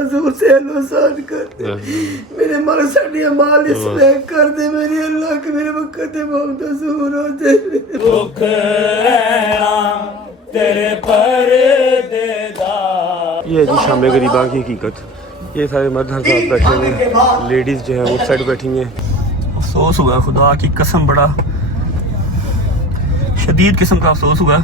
हजूर से एहसान कर दे, मेरे मर साड़ी अमाल इसमें कर दे मेरी अल्लाह के मेरे वक्त बहुत हजूर हो जाए तेरे पर्देदार। ये है जी शाम गरीबा की हकीकत। ये सारे मर्द हर साथ बैठे हुए हैं, लेडीज़ जो है उस साइड बैठी हैं। अफसोस हुआ खुदा की कसम, बड़ा शदीद किस्म का अफसोस हुआ।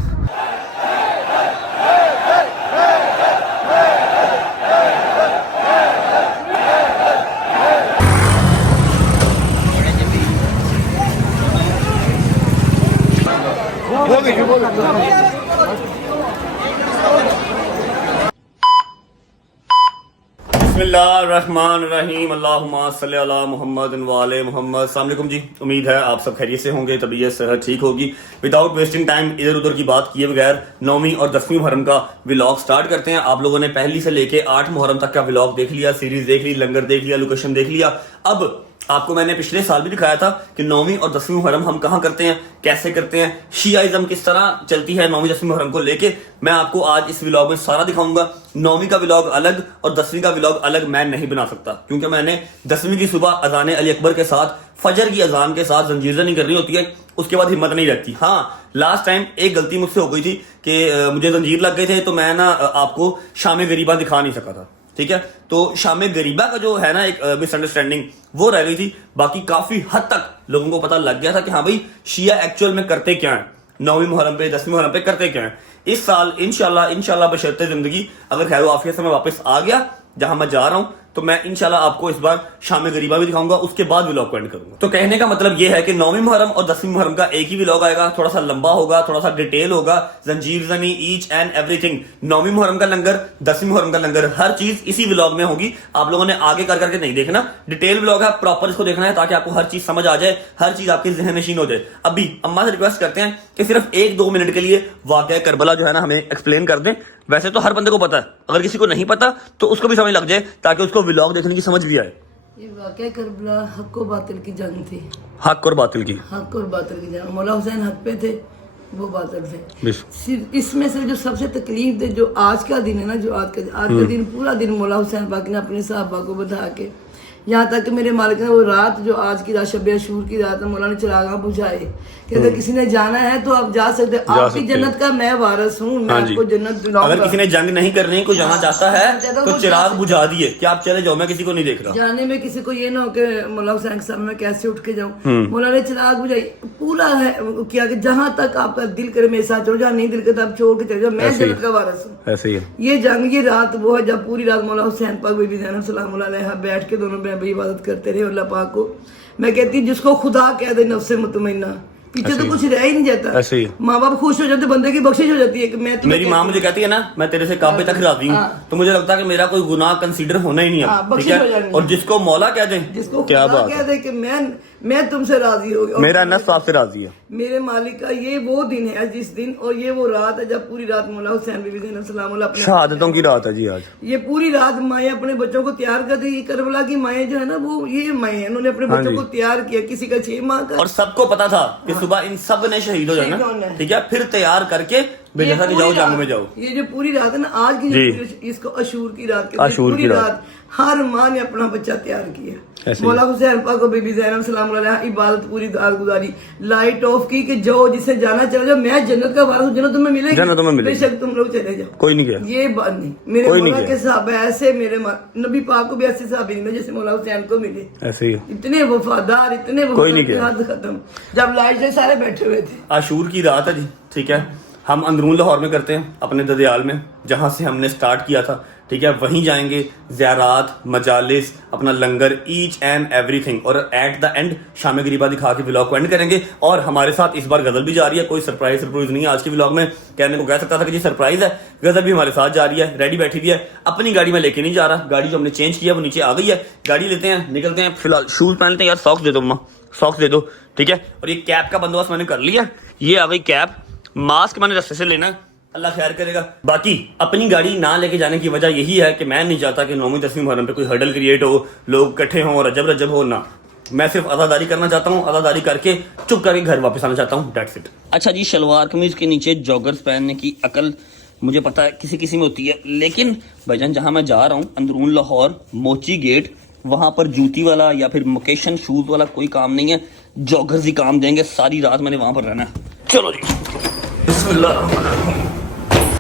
बिस्मिल्लाहिर्रहमानिर्रहीम, अल्लाहुम्मा सल्ली अला मुहम्मद व आले मुहम्मद। अस्सलाम वालेकुम जी, उम्मीद है आप सब खैरियत से होंगे, तबीयत सेहत ठीक होगी। विदाउट वेस्टिंग टाइम, इधर उधर की बात किए बगैर 9वीं और 10वीं मुहर्रम का व्लॉग स्टार्ट करते हैं। आप लोगों ने पहली से लेके 8 मुहर्रम तक का व्लॉग देख लिया, सीरीज देख ली, लंगर देख लिया, लोकेशन देख लिया। अब आपको मैंने पिछले साल भी दिखाया था कि 9वीं और 10वीं मुहर्रम हम कहाँ करते हैं, कैसे करते हैं, शियाइज्म किस तरह चलती है 9वीं 10वीं मुहर्रम को लेके। मैं आपको आज इस व्लॉग में सारा दिखाऊंगा। 9वीं का व्लॉग अलग और 10वीं का व्लॉग अलग मैं नहीं बना सकता, क्योंकि मैंने 10वीं की सुबह अजान अली अकबर के साथ, फजर की अजान के साथ जंजीर नहीं करनी होती है, उसके बाद हिम्मत नहीं रहती। हाँ, लास्ट टाइम एक गलती मुझसे हो गई थी कि मुझे जंजीर लग गए थे, तो मैं ना आपको शाम गरीबा दिखा नहीं सका था। ठीक है, तो शाम गरीबा का जो है ना एक मिसअंडरस्टैंडिंग वो रह गई थी। बाकी काफी हद तक लोगों को पता लग गया था कि हाँ भाई शिया एक्चुअल में करते क्या है, 9वीं मुहर्रम पे 10वीं मुहर्रम पे करते क्या है। इस साल इंशाल्लाह बशर्ते जिंदगी अगर खैर आफियत से मैं वापस आ गया जहां मैं जा रहा हूं, तो मैं इंशाल्लाह आपको इस बार शाम गरीबा भी दिखाऊंगा, उसके बाद व्लॉग को एंड करूंगा। तो कहने का मतलब ये है कि 9वीं मुहर्रम और 10वीं मुहर्रम का एक ही व्लॉग आएगा, थोड़ा सा लंबा होगा, थोड़ा सा डिटेल होगा, जंजीर जनी ईच एंड एवरीथिंग। 9वीं मुहर्रम का लंगर, 10वीं मुहर्रम का लंगर, हर चीज इसी व्लॉग में होगी। आप लोगों ने आगे कर करके नहीं देखना, डिटेल व्लॉग है, प्रॉपर इसको देखना है ताकि आपको हर चीज समझ आ जाए, हर चीज आपके ज़हन नशीन हो जाए। अभी अम्मा से रिक्वेस्ट करते हैं कि सिर्फ 1-2 मिनट के लिए वाक़या करबला जो है ना हमें एक्सप्लेन कर दें। वैसे तो हर बंदे को पता है, अगर किसी को नहीं पता तो उसको भी समझ लग जाए, ताकि उसको व्लॉग देखने की समझ भी आए। ये वाक़या करबला हक और बातिल की जंग थी। हक और बातिल की, हक और बातिल की जंग। मौला हुसैन हक पे थे, वो बातिल थे। सिर्फ इसमें से जो सबसे तकलीफ दे जो आज का दिन है ना, जो आज का दिन, पूरा दिन मौला हुसैन पाक ने अपने साहबा को बधा के, यहाँ तक कि मेरे मालिक ने वो रात जो आज की रात शब अशूर की रात है, मौला ने चिरागा बुझाए कि अगर किसी ने जाना है तो आप जा सकते, आपकी जन्नत का मैं वारिस हूँ, मैं आपको जन्नत दिलाऊंगा। अगर किसी ने जंग नहीं करनी, कोई जाना चाहता है तो चिराग बुझा दिए कि आप चले जाओ, मैं किसी को नहीं देख रहा। जाने में किसी को ये ना हो कि मौला हुसैन के सामने मैं कैसे उठ के जाऊँ। मौला ने चिराग बुझाई, पूरा है किया कि जहाँ तक आपका दिल करे मेरे साथ छोड़, जहाँ नहीं दिल करे आप छोड़ के चले जाओ, मैं जन्नत का वारिस हूँ। ऐसे ही है ये जंग, ये रात वो है जब पूरी रात मौला हुसैन पाक बीबी ज़ैनब सलाम अलैहा बैठ के दोनों बहन इबादत करते रहे अल्लाह पाक को। मैं कहती हूँ जिसको खुदा कह दे नफ्से मुतमइन्ना, पीछे तो कुछ रह ही नहीं जाता। माँ बाप खुश हो जाते, बंदे की बख्शिश हो जाती है कि मैं मेरी माँ मुझे कहती है ना मैं तेरे से काबे तक राजी हूँ, तो मुझे लगता है कि मेरा कोई गुनाह कंसीडर होना ही नहीं है। ठीक है, और जिसको मौला कह दे, जिसको क्या बात कह दे कि मैं तुमसे राजी हो गया, मेरा नफ्स आपसे राजी है, मेरे मालिक का ये वो दिन है जिस दिन, और ये वो रात है जब पूरी रात मौला हुसैन बीबी ज़ैनब सलाम अलैहा शहादतों की रात है जी। आज ये पूरी रात माएँ अपने बच्चों को तैयार करती है। करबला की माएँ जो है ना, वो ये माएँ हैं, उन्होंने अपने बच्चों को तैयार किया, किसी का 6 माह का, और सबको पता था कि सुबह इन सब ने शहीद हो जाना। ठीक है, फिर तैयार करके भेजा था कि जाओ जंग में जाओ। ये जो पूरी रात है ना आज की, इसको अशूर की रात कहते हैं। पूरी रात हर माँ ने अपना बच्चा तैयार किया। मौला हुसैन पाक को बीबी ज़ैनब सलाम अलैहा इबादत पूरी रात गुजारी, लाइट ऑफ की कि जो जिसे जाना चले जाओ, मैं जन्नत का वारिस हूं, जन्नत तुम्हें मिलेगी, बेशक तुम लोग चले जाओ, कोई नहीं गया। ये बात नहीं, मेरे मौला के साहब ऐसे, मेरे नबी पाक को भी ऐसे साहब नहीं जैसे मौला हुसैन को मिले, ऐसे ही इतने वफादार, इतने वफादार। खत्म जब लाइट से सारे बैठे हुए थे। आशूर की रात है जी। ठीक है, हम अंदरून लाहौर में करते हैं, अपने ददियाल में जहाँ से हमने स्टार्ट किया था। ठीक है, वहीं जाएंगे, ज़ियारात, मजालिस, अपना लंगर, ईच एंड एवरीथिंग, और एट द एंड शाम गरीबा दिखा के व्लॉग को एंड करेंगे। और हमारे साथ इस बार गजल भी जा रही है, कोई सरप्राइज नहीं है आज के व्लॉग में। कहने को कह सकता था कि जी सरप्राइज है, गजल भी हमारे साथ जा रही है, रेडी बैठी हुई है। अपनी गाड़ी में लेके नहीं जा रहा, गाड़ी जो हमने चेंज किया वो नीचे आ गई है, गाड़ी लेते हैं, निकलते हैं। फिलहाल शूज पहनते हैं। यार सॉक्स दे दो अम्मा, सॉक्स दे दो। ठीक है, और ये कैप का बंदोबस्त मैंने कर लिया, ये आ गई कैप। मास्क मैंने रस्ते से लेना, अल्लाह खैर करेगा। बाकी अपनी गाड़ी ना लेके जाने की वजह यही है कि मैं नहीं चाहता कि 9वीं 10वीं मुहर्रम पे कोई हर्डल क्रिएट हो, लोग इकट्ठे हों, रजब हो ना। मैं सिर्फ अज़ादारी करना चाहता हूँ, अज़ादारी करके चुप करके घर वापस आना चाहता हूँ, दैट्स इट। अच्छा जी, शलवार कमीज के नीचे जॉगर्स पहनने की अकल मुझे पता है किसी किसी में होती है, लेकिन भाईजान जहाँ मैं जा रहा हूँ अंदरून लाहौर मोची गेट, वहाँ पर जूती वाला या फिर मोकेशन शूज़ वाला कोई काम नहीं है, जॉगर्स ही काम देंगे। सारी रात मैंने वहाँ पर रहना है। चलो जी बिस्मिल्लाह।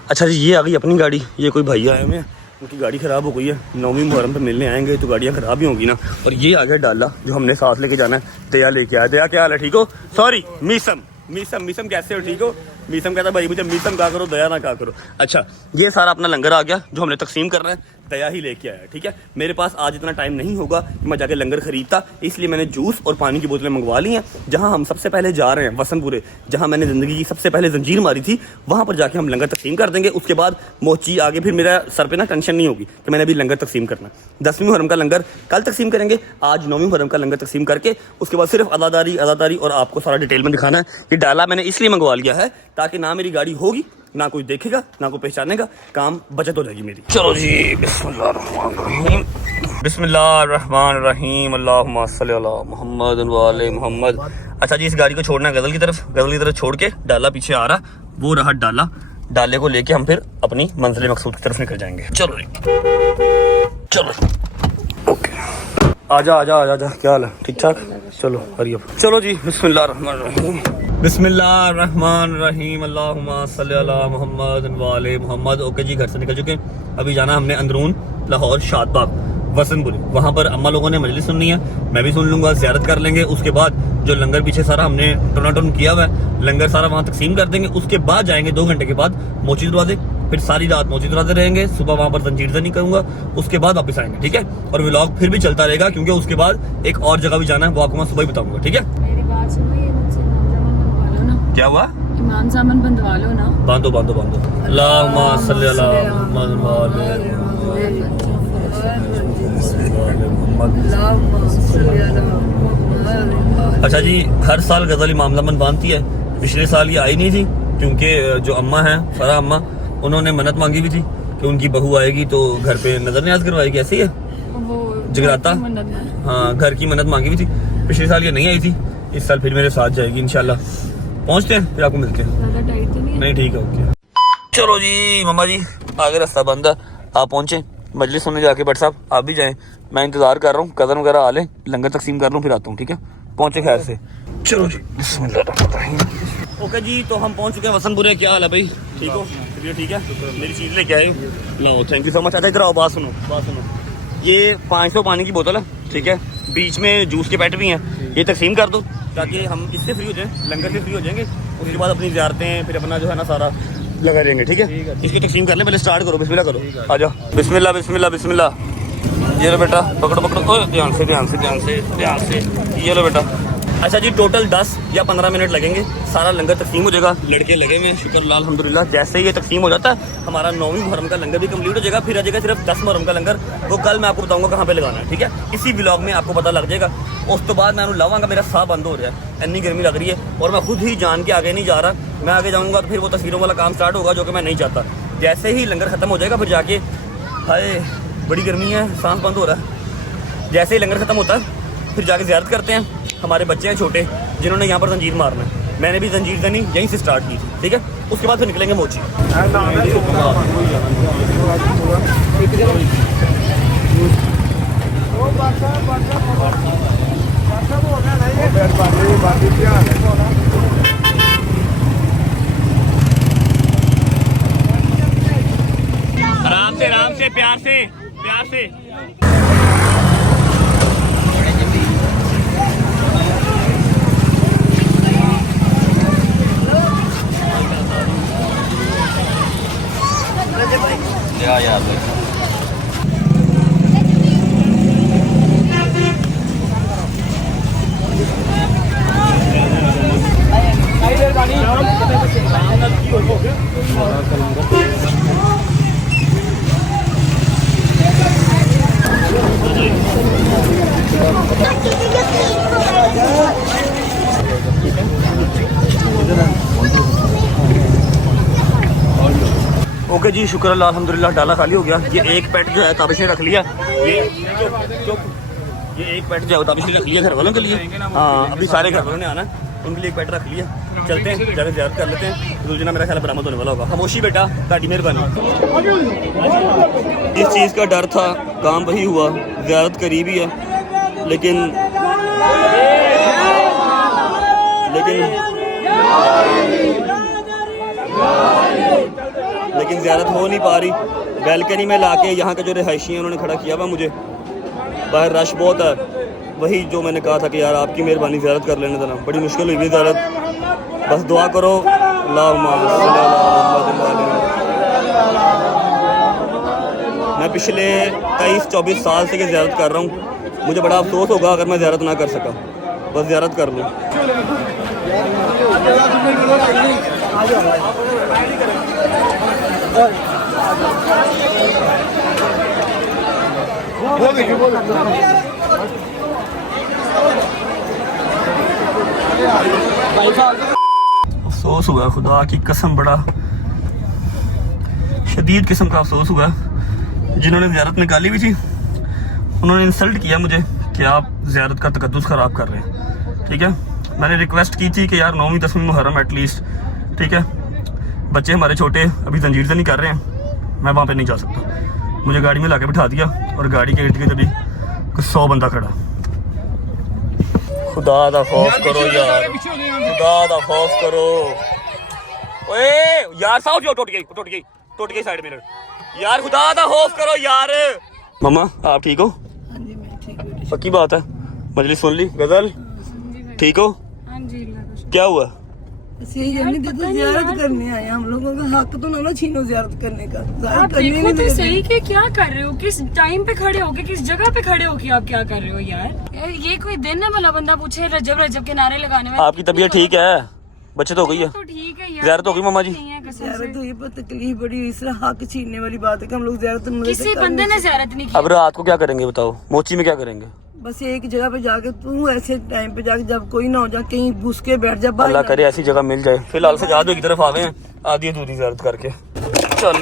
अच्छा जी, ये आ गई अपनी गाड़ी। ये कोई भैया आए हुए हैं, उनकी गाड़ी ख़राब हो गई है, 9वीं मुहर्रम पे मिलने आएंगे तो गाड़ियाँ ख़राब ही होंगी ना। और ये आ गया डाला जो हमने साथ लेके जाना है। दया लेके आया। दया क्या हाल है, ठीक हो? सॉरी मीसम कैसे हो, ठीक हो? मीसम कहता भाई मुझे मीसम का करो, दया ना का करो। अच्छा, ये सारा अपना लंगर आ गया जो हमने तकसीम करना है, दया ही लेके आया, ठीक है। मेरे पास आज इतना टाइम नहीं होगा कि मैं जाके लंगर खरीदता, इसलिए मैंने जूस और पानी की बोतलें मंगवा ली हैं। जहां हम सबसे पहले जा रहे हैं वसनपुरे, जहां मैंने ज़िंदगी की सबसे पहले जंजीर मारी थी, वहां पर जाके हम लंगर तकसीम कर देंगे। उसके बाद मोची आगे, फिर मेरा सर पे ना टेंशन नहीं होगी कि मैंने अभी लंगर तकसीम करना। 10वीं मुहर्रम का लंगर कल तकसीम करेंगे, आज 9वीं मुहर्रम का लंगर तकसीम करके उसके बाद सिर्फ अदादारी और आपको सारा डिटेल में दिखाना है। ये डाला मैंने इसलिए मंगवा लिया है ताकि ना मेरी गाड़ी होगी, ना कोई देखेगा, ना कोई पहचानेगा, काम बचत हो जाएगी मेरी। चलो जी बिस्मिल्लाहिर्रहमानिर्रहीम अल्लाहुम्मा सल्ली अला मुहम्मद व आले मुहम्मद। अच्छा जी, इस गाड़ी को छोड़ना है गजल की तरफ छोड़ के, डाला पीछे आ रहा, वो रहा डाला। डाले को लेके हम फिर अपनी मंजिल मकसूद की तरफ निकल जाएंगे। चलो जी चलो ओके। आजा क्या हाल है, ठीक ठाक? चलो हरियप। चलो जी बिस्मिल्लाहिर्रहमानिर्रहीम अल्लाहुम्मा सल्ली अला मुहम्मद व आले मुहम्मद। ओके जी, घर से निकल चुके हैं। अभी जाना हमने अंदरून लाहौर शादबाग वसनपुरी, वहाँ पर अम्मा लोगों ने मजलिस सुननी है, मैं भी सुन लूँगा, ज़ियारत कर लेंगे। उसके बाद जो लंगर पीछे सारा हमने टर्न किया हुआ है, लंगर सारा वहाँ तकसीम कर देंगे। उसके बाद जाएंगे 2 घंटे के बाद मोची दरवाजे, फिर सारी रात मोची दरवाजे रहेंगे। सुबह वहाँ पर जंजीर नहीं करूँगा, उसके बाद वापस आएंगे, ठीक है। और व्लॉग फिर भी चलता रहेगा क्योंकि उसके बाद एक और जगह भी जाना है, वो आपको मैं सुबह ही बताऊँगा, ठीक है। मेरी बात सुनो, ये मुझसे इमाम बनवा लो ना। क्या हुआ? इमाम सामान बंधवा लो ना। बांधो अल्लाहुम्मा सल्ली अला मुहम्मद व आले मुहम्मद। अच्छा जी, हर साल गजल इमाम ज़मान बांधती है। पिछले साल ये आई नहीं थी क्योंकि जो अम्मा हैं, फरा अम्मा, उन्होंने मन्नत मांगी हुई थी कि उनकी बहू आएगी तो घर पे नजर न्याज करवाएगी, ऐसे ही है जगराता। हाँ, घर की मन्नत मांगी हुई थी। पिछले साल ये नहीं आई थी, इस साल फिर मेरे साथ जाएगी इंशाल्लाह। पहुंचते हैं फिर आपको मिलते हैं। नहीं ठीक है, ओके। चलो जी मामा जी, आगे रास्ता बंद है, आप पहुंचे मजलिस सुनने जाके। बट साहब आप भी जाएं, मैं इंतजार कर रहा हूँ, कज़न वगैरह आ लें, लंगर तकसीम कर लूँ, फिर आता हूँ, ठीक है। पहुंचे खैर से। चलो जी बिस्मिल्लाह। ओके जी, तो हम पहुंच चुके हैं वसनपुरे। क्या हाल है भाई, ठीक हो? ठीक है, मेरी चीज़ लेके आए लो, थैंक यू सो मच। अच्छा इधर आओ, बात सुनो। ये 500 पानी की बोतल है, ठीक है, बीच में जूस के पैकेट भी हैं, ये तकसीम कर दो ताकि हम इससे फ्री हो जाएं, लंगर से फ्री हो जाएंगे। उसके बाद अपनी ज़ियारतें, फिर अपना जो है ना सारा लगा रहेंगे, ठीक है। इसकी तकसीम कर लें, पहले स्टार्ट करो, बिस्मिल्लाह करो, आ जाओ। बिस्मिल्लाह। ये लो बेटा, पकड़ो, ध्यान से, ये लो बेटा। अच्छा जी, टोटल 10 या 15 मिनट लगेंगे, सारा लंगर तकसीम हो जाएगा। लड़के लगे हुए हैं, शुक्र अल्हम्दुलिल्लाह। जैसे ही ये तकसीम हो जाता है, हमारा 9वीं मुहर्रम का लंगर भी कंप्लीट हो जाएगा। फिर आ जाएगा सिर्फ 10 मुहर्रम का लंगर, वो कल मैं आपको बताऊंगा कहाँ पे लगाना है, ठीक है। इसी व्लॉग में आपको पता लग जाएगा। उस तो बाद मैं लावांगा, मेरा साह बंद हो रहा है, इतनी गर्मी लग रही है और मैं खुद ही जान के आगे नहीं जा रहा। मैं आगे जाऊँगा तो फिर वो तस्वीरों वाला काम स्टार्ट होगा, जो कि मैं नहीं चाहता। जैसे ही लंगर ख़त्म हो जाएगा, फिर जाके, हाय बड़ी गर्मी है, सांस बंद हो रहा है। जैसे ही लंगर ख़त्म होता है, फिर जाके ज़ियारत करते हैं। हमारे बच्चे हैं छोटे जिन्होंने यहाँ पर जंजीर मारना है, मैंने भी जंजीर जनी यहीं से स्टार्ट की थी, ठीक है। उसके बाद फिर निकलेंगे मोची। आराम से प्यार से। यार ओके जी, शुक्र अल्लाह अल्हम्दुलिल्लाह, डाला खाली हो गया। ये एक पेट जो है ताबिश ने रख लिया, ये एक पेट जो है ताबिश ने रख लिया घर वालों के लिए। हाँ, अभी सारे घर वालों ने आना है उनके लिए एक बैट रख लिया, चलते हैं जाकर ज़ियारत कर लेते हैं। दुलजना मेरा ख्याल बरामद होने वाला होगा। खामोशी बेटा, ताड़ी मेहरबानी। इस चीज़ का डर था, काम वही हुआ, ज़ियारत करीब ही है, लेकिन ज़ियारत हो नहीं पा रही। बैल्कनी में लाके यहाँ के जो रिहायशी हैं उन्होंने खड़ा किया हुआ मुझे, बाहर रश बहुत है। वही जो मैंने कहा था कि यार आपकी मेहरबानी ज़ियारत कर लेने देना, बड़ी मुश्किल हुई ज़ियारत। बस दुआ करो। मैं पिछले 23-24 साल से ये ज़ियारत कर रहा हूँ, मुझे बड़ा अफसोस होगा अगर मैं ज़ियारत ना कर सका। बस ज़ियारत कर लूँ। अफसोस हुआ, खुदा की कसम बड़ा शदीद किस्म का अफसोस हुआ। जिन्होंने ज़ियारत निकाली हुई थी उन्होंने इंसल्ट किया मुझे कि आप ज़ियारत का तकद्दुस ख़राब कर रहे हैं। ठीक है, मैंने रिक्वेस्ट की थी कि यार 9वीं 10वीं मुहर्रम एटलीस्ट, ठीक है, बच्चे हमारे छोटे अभी जंजीर से नहीं कर रहे हैं, मैं वहाँ पे नहीं जा सकता। मुझे गाड़ी में लाके बिठा दिया और गाड़ी के इर्द गिर्द अभी 100 बंदा खड़ा। खुदा दा खौफ करो यार, खुदा दा खौफ करो। ओए यार साउथ जो टूट गई साइड मिरर यार, खुदा दा खौफ करो यार। मम्मा आप ठीक हो? हाँ जी मैं ठीक हूँ। पक्की बात है? मजलिस सुन ली? गजल ठीक हो? हाँ जी। क्या हुआ? बस यही हमने देखो ज़ियारत करने आए, हम लोगों का हक तो ना छीनो ज़ियारत करने का। आप देखो तो सही कि क्या कर रहे हो, किस टाइम पे खड़े हो के, किस जगह पे खड़े हो के आप क्या कर रहे हो यार। ये कोई दिन है भला बंदा पूछे रजब के नारे लगाने में। आपकी तबीयत ठीक है? बच्चे तो हो गई है? तो ठीक है यार, ज़ियारत हो गई मम्मा जी? ज़ियारत हुई पर तकलीफ बड़ी हुई, इस तरह हक छीनने वाली बात है कि हम लोग ज़ियारत किसी बंदे ने ज़ियारत नहीं की। अब रात को क्या करेंगे बताओ? मोची में क्या करेंगे? बस एक जगह पे जाके तू ऐसे टाइम पे जाके जब कोई ना हो जा, कहीं घुस के बैठ जा। अल्लाह करे ऐसी जगह मिल जाए। फिलहाल सजाद की तरफ आ गए हैं, आधी अधूरी ज़ियारत करके। चल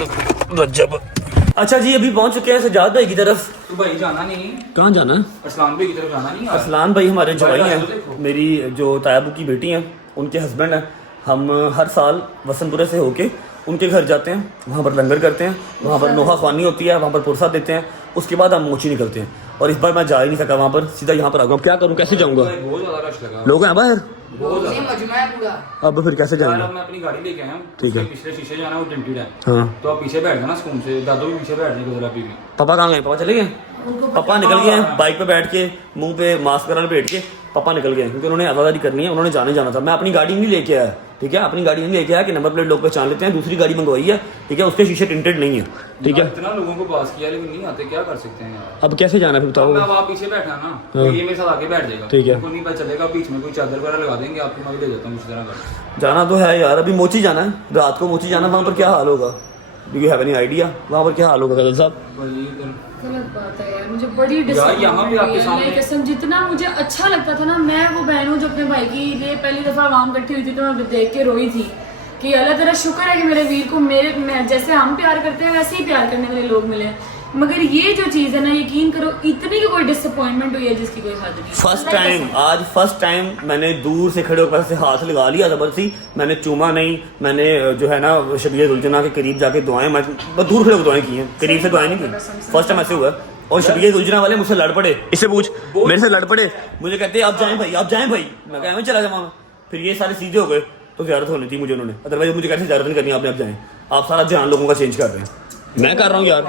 रजब। अच्छा जी, अभी पहुंच चुके हैं सजाद भाई की तरफ। तो भाई जाना नहीं, कहाँ जाना है? अरसलान भाई की तरफ जाना नहीं। अरसलान भाई हमारे जवाई हैं, मेरी जो तायाबू की बेटी हैं उनके हस्बैंड हैं। हम हर साल वसंतपुरे से होके उनके घर जाते हैं, वहाँ पर लंगर करते हैं, वहाँ पर नोहा ख्वानी होती है, वहाँ पर पुरसा देते हैं, उसके बाद हम मोची निकलते हैं। और इस बार मैं जा ही नहीं सका वहाँ पर, सीधा यहाँ पर आ गया। क्या करूँ, कैसे जाऊँगा? बहुत ज्यादा रश लगा, लोग हैं बाहर, बहुत ज्यादा। अब फिर कैसे यार जाएंगे? अब मैं अपनी गाड़ी लेके आया हूँ, ठीक है। पिछले शीशे जो है ना वो टिंटेड है, हाँ, तो आप पीछे बैठ जाना सुकून से। दादू भी पीछे बैठ जाएंगे जरा भी। पापा कहाँ गए? पापा चले गए? पापा निकल गए हैं बाइक पे बैठ के, मुंह पे मास्क वगैरह बैठ के पापा निकल गए, क्योंकि उन्होंने आज़ादी करनी है, उन्होंने जाना था। मैं अपनी गाड़ी नहीं लेके आया, ठीक है, अपनी गाड़ी नहीं लेके आया कि नंबर प्लेट लोग पहचान लेते हैं। दूसरी गाड़ी मंगवाई है, ठीक है, उसके शीशे टिंटेड नहीं है, ठीक है। इतना लोगों को पास किया लेकिन नहीं आते, क्या कर सकते हैं यार। अब कैसे जाना है बताओ? अब आप पीछे बैठना ना, तो ये मेरे साथ आके बैठ जाएगा, ठीक है। उनको नहीं पता चलेगा। बीच में कोई चादर वगैरह लगा देंगे, आपको मैं भी ले जाता हूँ उसी तरह कर। जाना तो है यार, अभी मोची जाना है, रात को मोची जाना। वहाँ पर क्या हाल होगा? Do you have any idea वहाँ पर क्या हाल होगा गजल साहब? गलत बात है यार, मुझे बड़ी यहाँ भी आपके सामने कसम, जितना मुझे अच्छा लगता था ना, मैं वो बहन हूँ जो अपने भाई की लिए पहली दफा आवाम इकट्ठी हुई थी तो मैं देख के रोई थी कि अल्लाह तेरा शुक्र है कि मेरे वीर को मैं जैसे हम प्यार करते हैं वैसे ही प्यार करने वाले लोग मिले। मगर ये जो चीज़ है ना, यकीन करो इतनी की कोई डिसअपॉइंटमेंट हुई है जिसकी कोई हद नहीं। फर्स्ट टाइम मैंने दूर से खड़े होकर से हाथ लगा लिया जबरदस्ती, मैंने चूमा नहीं, मैंने जो है ना शबीर दुलजना के करीब जाके दुआएं, मैं दूर खड़े होकर दुआएं की हैं, करीब से दुआएं नहीं की। फर्स्ट टाइम ऐसे हुआ। और शबीर दुलजना वाले मुझसे लड़ पड़े, इससे पूछ, मेरे से लड़ पड़े, मुझे कहते आप जाएं भाई, आप जाएं भाई। मैं कहा मैं चला जाऊँ। फिर ये सारे सीधे हो गए तो ज़ियारत होनी थी मुझे उन्होंने, अदरवाइज मुझे कैसे ज़ियारत नहीं करनी, आपने आप जाएं। आप सारा ध्यान लोगों का चेंज कर रहे हैं, मैं कर रहा हूँ यार।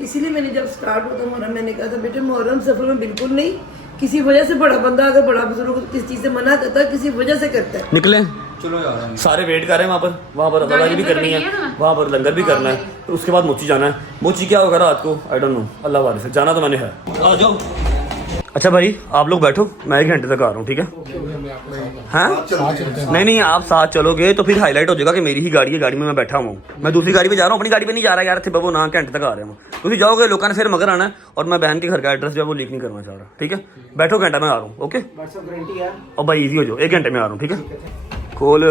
इसीलिए मैंने जब स्टार्ट होता मुहर्रम मैंने कहा था बेटे मुहर्रम सफर में बिल्कुल नहीं, किसी वजह से बड़ा बंदा अगर बड़ा बुजुर्ग किस चीज से मना करता है किसी वजह से करता है। निकले चलो यार, सारे वेट कर रहे हैं वहाँ पर अदाकारी भी करनी है, वहाँ पर लंगर भी करना है, तो उसके बाद मोची जाना है। मोची क्या होगा रात को आई डोंट नो, अल्लाह वाले से जाना तो मैंने है। आ जाओ। अच्छा भाई आप लोग बैठो, मैं 1 घंटे तक आ रहा हूँ, ठीक है? हाँ नहीं आप साथ चलोगे तो फिर हाईलाइट हो जाएगा कि मेरी ही गाड़ी है, गाड़ी में मैं बैठा हुआ हूँ। मैं दूसरी गाड़ी पे जा रहा हूँ, अपनी गाड़ी पे नहीं जा रहा यार। थे बाबू ना घंटे तक आ रहे हैं, तुम जाओगे लोगों ने फिर मगर आना है, और मैं बहन के घर का एड्रेस जो है वो लीक नहीं करना चाह रहा, ठीक है? बैठो, घंटा में आ रहा हूँ, ओके? और भाई इजी हो जाओ, 1 घंटे में आ रहा हूँ, ठीक है? खोल।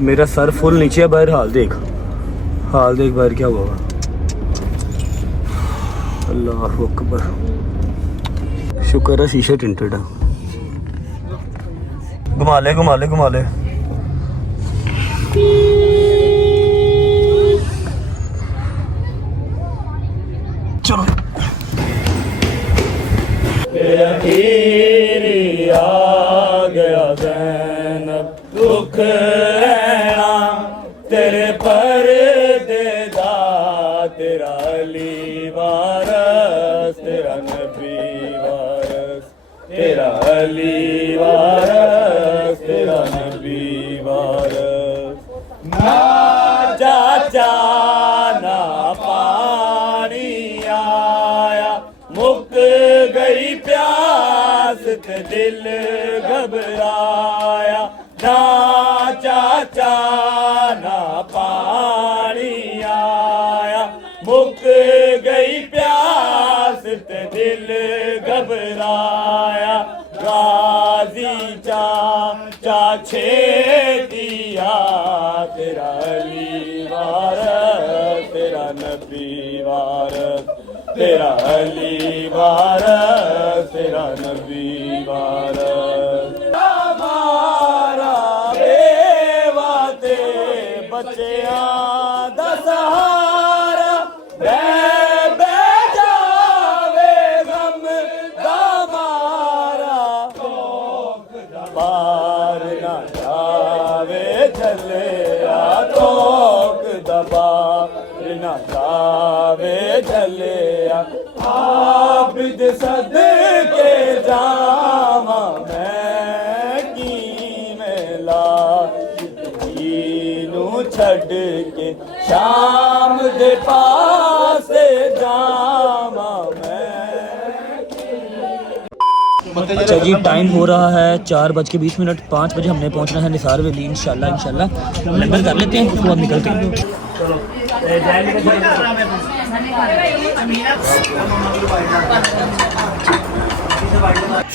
मेरा सर फुल नीचे है, बाहर हाल देख बाहर क्या हुआ। अल्लाह अकबर, शुक्र है शीशे टिंटेड है। घुमा ले घुमा ले घुमा ले। चलो आ गया ज़ैनब दुख रहना तेरे पर्दे दा तेरा अली वारस तेरा नबी वारस तेरा अली वारस तेरा नबी वारस ना चाचा ना पानी आया मुक गई प्यास ते दिल घबराया ना चाचा ना पानी आया मुक गई प्यास ते दिल घबराया गाजी चाचा छेतिया तेरा अली वारस तेरा नबी वारस तेरा अली वारस तेरा नबी वारस हमारा बेवाते बच्चियां दा सहारा बे जावे गम दा मारा पार ना जावे चले तोक दबार ना जावे चले आबिद सदके जावा मैं की मेला नू छड़ के शाम दे पास जावा मैं। अच्छा जी, टाइम हो रहा है 4:20। 5 बजे हमने पहुंचना है निसार वैली इंशाल्लाह लंगर कर लेते हैं, उसके बाद निकलते हैं।